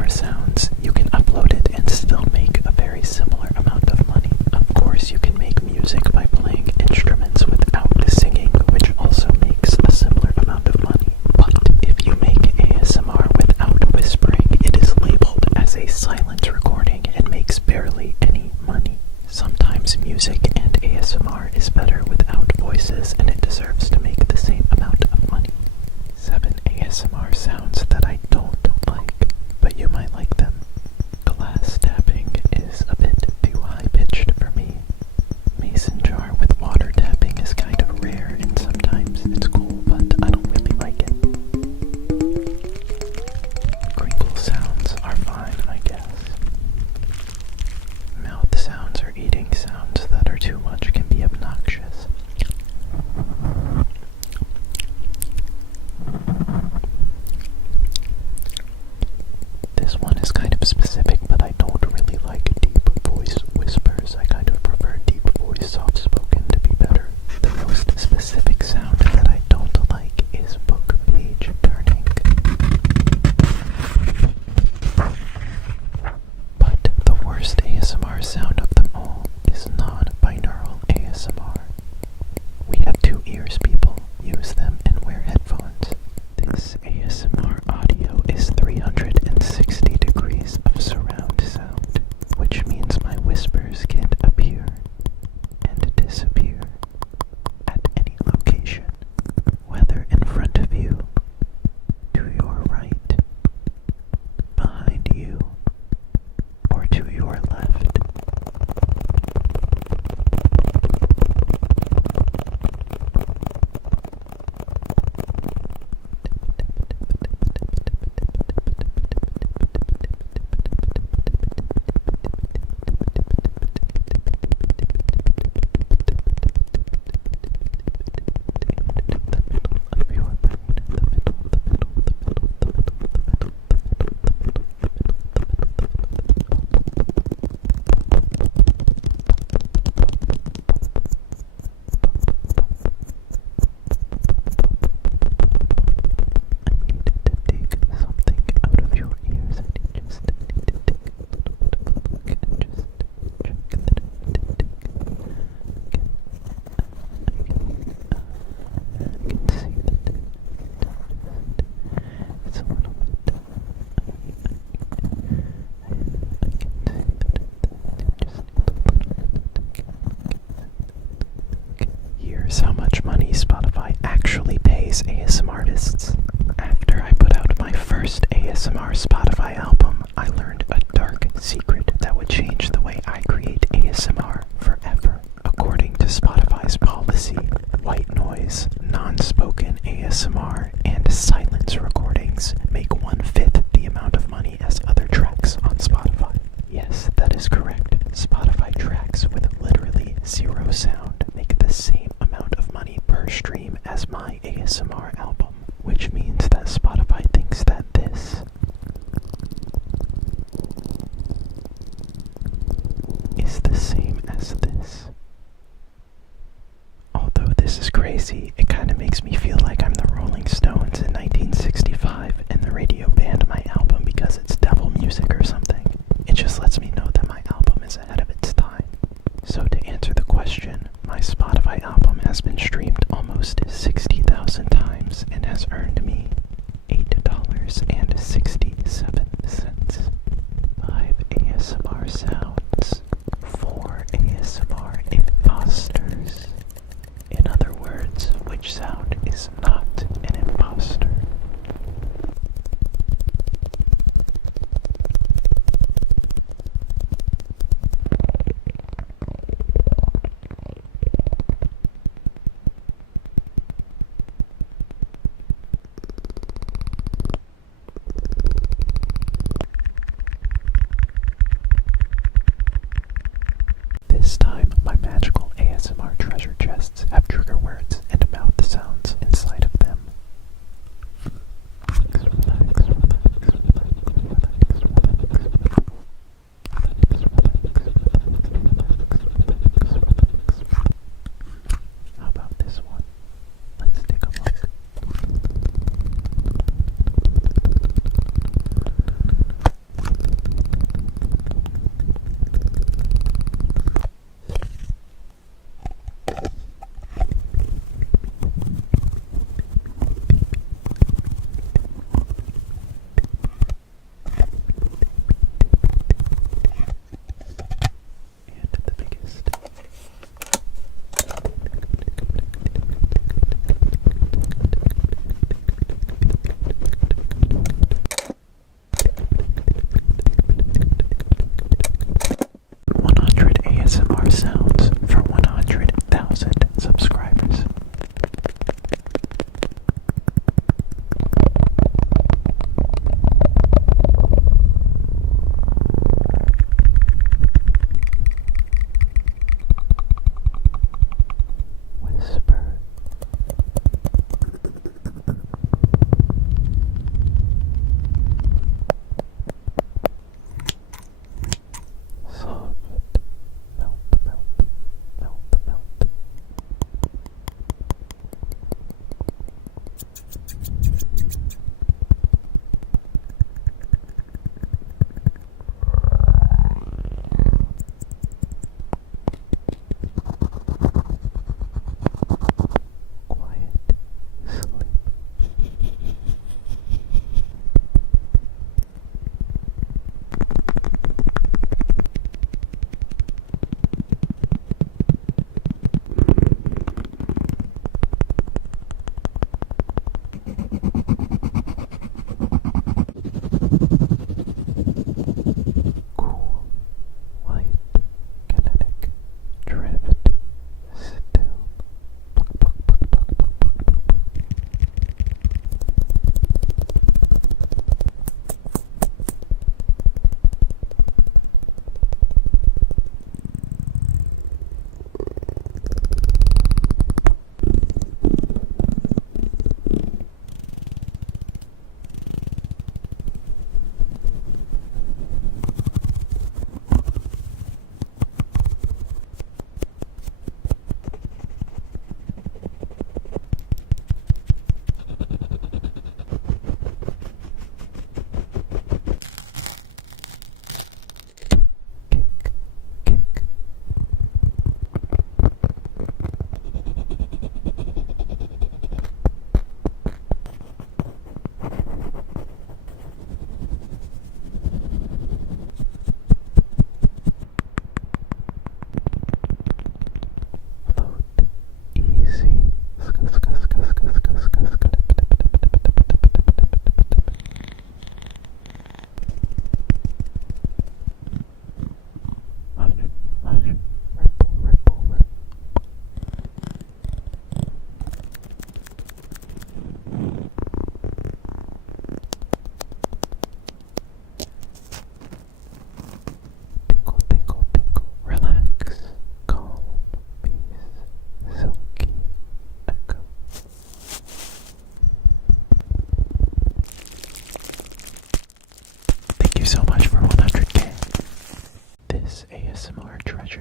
ASMR sounds, you can upload it and still make a very similar amount of money. Of course, you can make music by playing instruments without singing, which also makes a similar amount of money. But if you make ASMR without whispering, it is labeled as a silent recording and makes barely any money. Sometimes music and ASMR is better without voices, and it deserves to make the same amount of money. 7 ASMR sounds that I don't like, but you might like them. Glass tapping is a bit too high-pitched for me. Mason jar with water tapping is kind of rare, and sometimes it's cool, but I don't really like it. Crinkle sounds are fine, I guess. Mouth sounds or eating sounds that are too much can be obnoxious. This one is kind of specific, but I don't really like deep voice whispers. I kind of prefer deep voice soft-spoken to be better. The most specific sound that I don't like is book page turning. But the worst ASMR sound of them all is non-binaural ASMR. We have 2 ears, people. Use them and wear headphones. This ASMR audio is 360 degrees of surround sound, which means my whispers can appear and disappear at any location, whether in front of you, to your right, behind you, or to your left.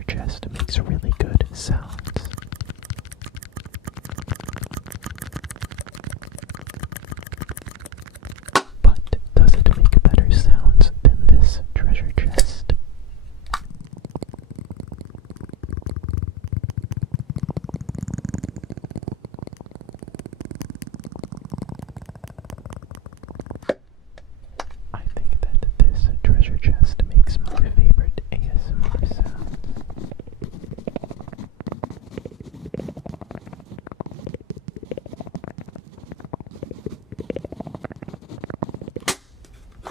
treasure chest makes really good sounds. But does it make better sounds than this treasure chest? I think that this treasure chest makes my favorite ASMR sounds.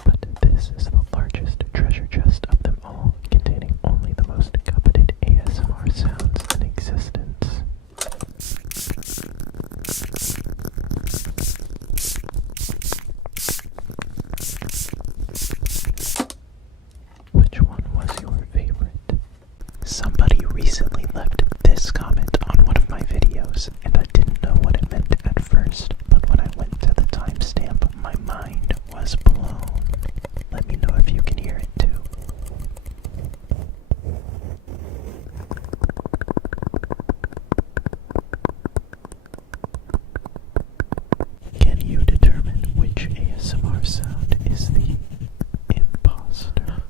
But this is the largest treasure chest of them all, containing only the most coveted ASMR sounds in existence. Which one was your favorite? Somebody recently left this comment on one of my videos, and I didn't know what it meant at first, but when I went to the timestamp, my mind was blown. Let me know if you can hear it too. Can you determine which ASMR sound is the imposter?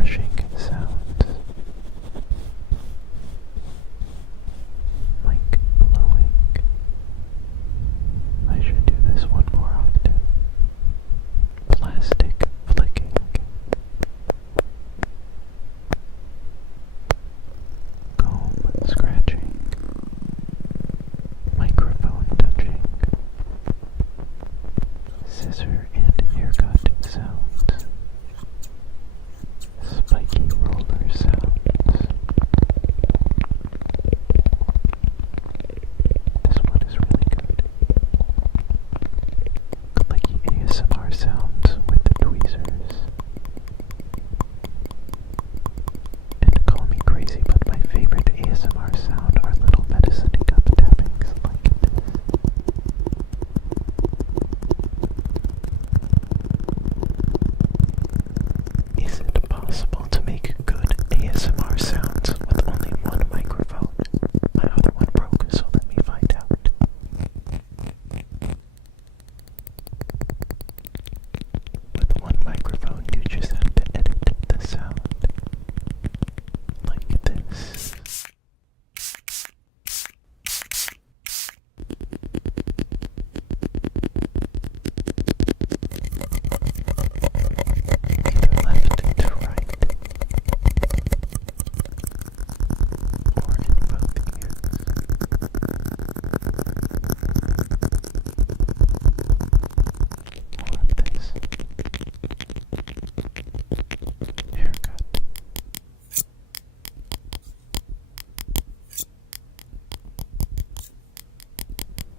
brushing sounds, mic blowing. I should do this one more octave. Plastic flicking. Comb scratching. Microphone touching. Scissor and haircut sounds. Spiky roller sounds. This one is really good. Clicky ASMR sounds with the tweezers. And call me crazy, but my favorite ASMR sound are little medicine cup tappings like this. Is it possible to make good ASMR sounds with only one microphone? My other one broke, so let me find out. With one microphone, you just have to edit the sound like this. Either left to right, or in both ears. More of this. Haircut.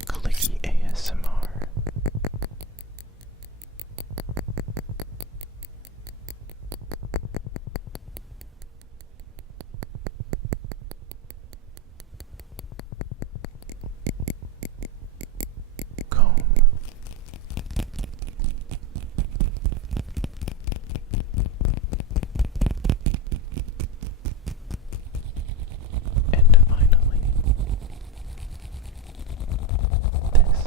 Clicky ASMR. Comb. And finally, this.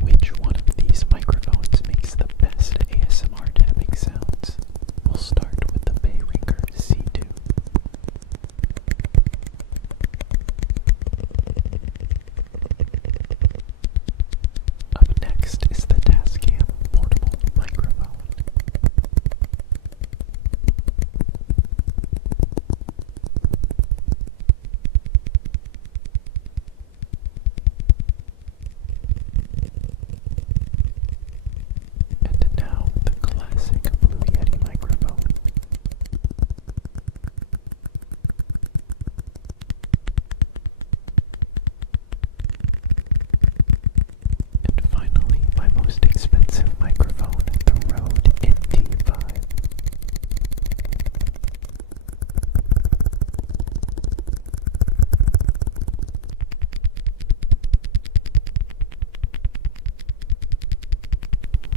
Which one of these microphones makes the best ASMR tapping sounds? We'll start with the Behringer C2. Up next is the Tascam portable microphone. And now the classic Blue Yeti microphone. And finally, my most expensive microphone, the Rode NT5.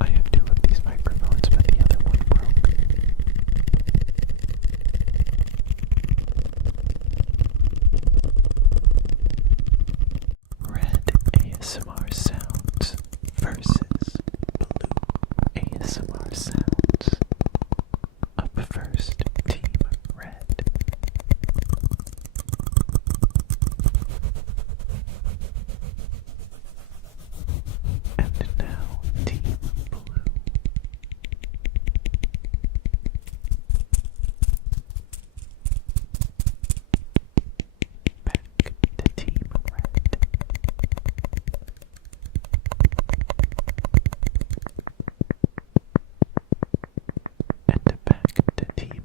I have two of these microphones, but the other one broke. Red ASMR sounds versus blue ASMR sounds. Up first, Team Red. And now, Team Blue. Back to Team Red. And back to Team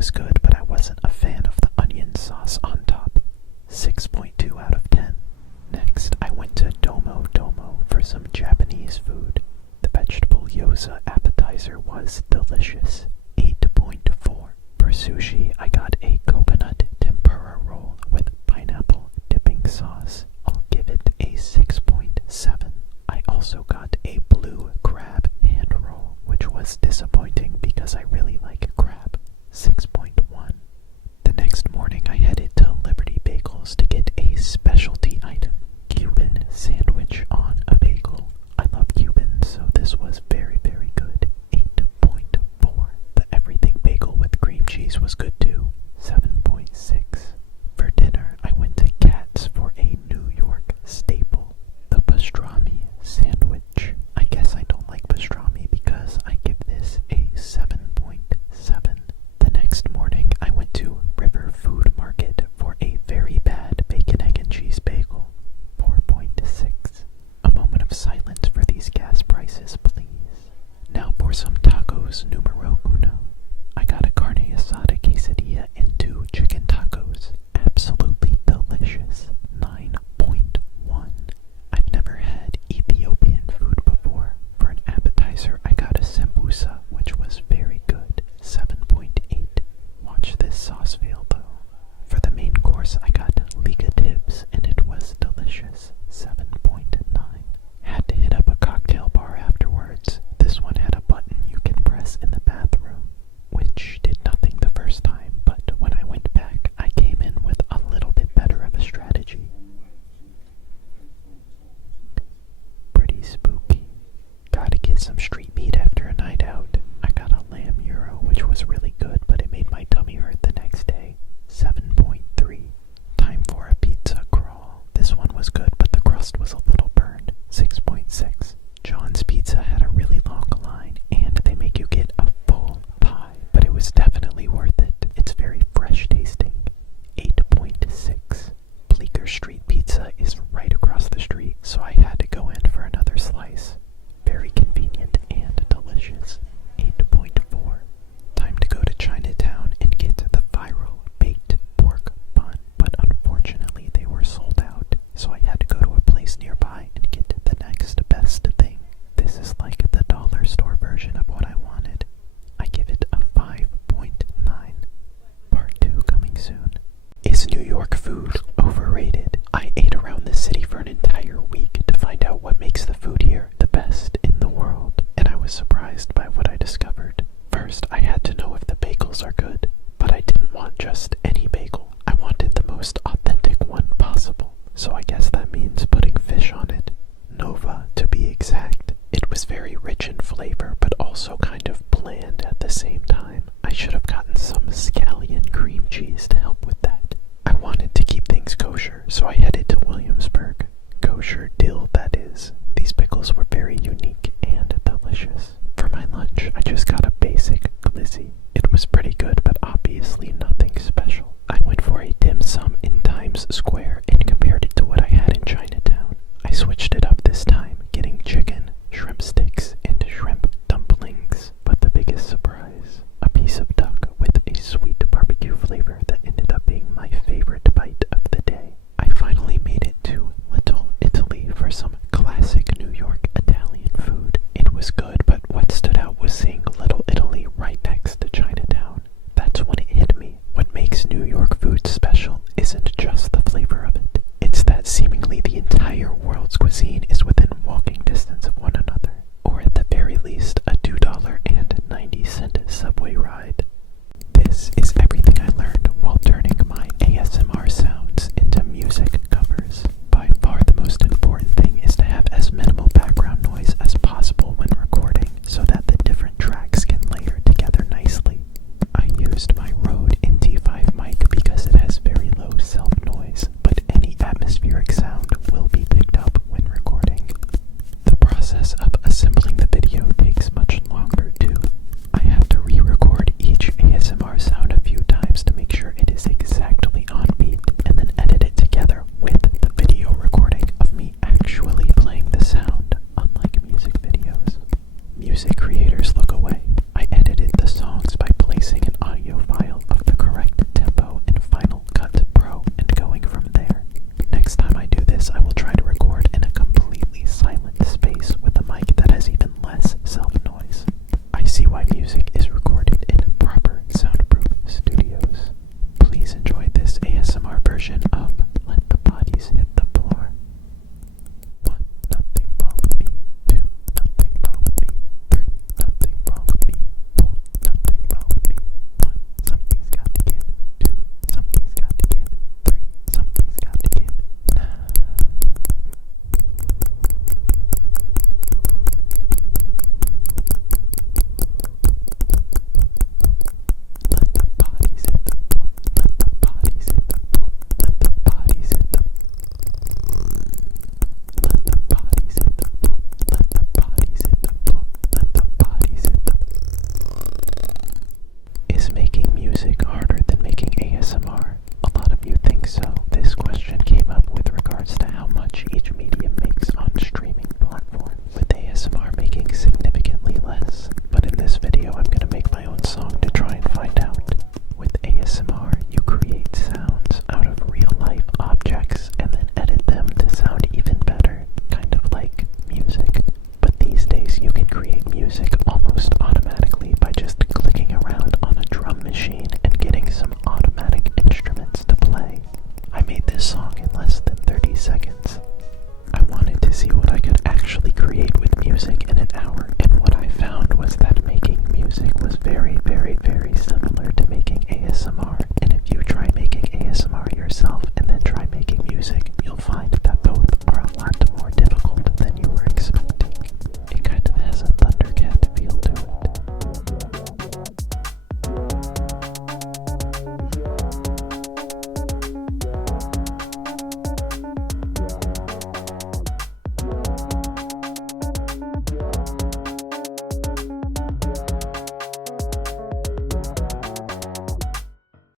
was good, but I wasn't a fan of the onion sauce on top. 6.2 out of 10. Next, I went to Domo Domo for some Japanese food. The vegetable gyoza appetizer was delicious. 8.4. For sushi, I got a coconut tempura roll with pineapple dipping sauce. I'll give it a 6.7. I also got a blue crab hand roll, which was disappointing because I really like crab. 6.1. The next morning I headed to Liberty Bagels to get a specialty item, Cuban sandwich on a bagel. I love Cubans, so this was very, very good. 8.4. The everything bagel with cream cheese was good too. 7.6. For dinner, I went to Katz for a New York staple, the pastrami sandwich. I guess I don't like pastrami because I give this a 7.7. The next morning, I went to River Food Market for a very bad bacon, egg, and cheese bagel. 4.6. A moment of silence for these gas prices, please. Now for some tacos numero uno. I got a carne asada quesadilla and 2 chicken tacos. Absolutely delicious. 9.1. I've never had Ethiopian food before. For an appetizer, I got a sambusa, which was very good. 7.8. Watch this sauce fail though. For the main course, I got liga tips, and it was delicious. 7.9. Had to hit up a cocktail bar afterwards. This one had a button you can press in the bathroom, which did nothing the first time, but when I went back, I came in with a little bit better of a strategy. Pretty spooky. Gotta get some street meat after a night out. I got a lamb gyro, which was really good, but it made my tummy hurt the next day. 7.3. Time for a pizza crawl. This one was good, but the crust was a little burned. 6.6. John's Pizza had a really long line, and they make you get a full pie, but it was definitely worth it. It's very fresh tasting. 8.6. Bleecker Street Pizza is right across the street, so I had to go in for another slice. Very convenient and delicious. 8.4. Time to go to Chinatown and get the viral baked pork bun, but unfortunately they were sold out, so I had to go to a place nearby and get the next best thing. This is like the dollar store version of what I wanted. I give it a 5.9. Part 2 coming soon. Is New York food overrated? I ate around the city for an entire week to find out what makes the food here the best in the world, and I was surprised by what I discovered. First, I had to know if the bagels are good, but I didn't want just any bagel. I wanted the most authentic one possible, so I guess that means putting fish on it. Nova, to be exact. It was very rich in flavor, but also kind of bland at the same time. I should have gotten some scallion cream cheese to help with that. I wanted to keep things kosher, so I headed to Williamsburg. Kosher dill, that is. These pickles were very unique and delicious. For my lunch, I just got a basic glizzy. It was pretty good, but obviously nothing special. I went for a dim sum in Times Square and compared it to what I had in Chinatown. I switched it up this time, getting chicken, shrimp sticks, and shrimp dumplings. But the biggest surprise, a piece of duck with a sweet barbecue flavor that ended up being my favorite bite of the day. I finally made it to Little Italy for some classic New York Italian food. It was good, but what stood out was seeing Little Italy right next to Chinatown. That's when it hit me. What makes New York food special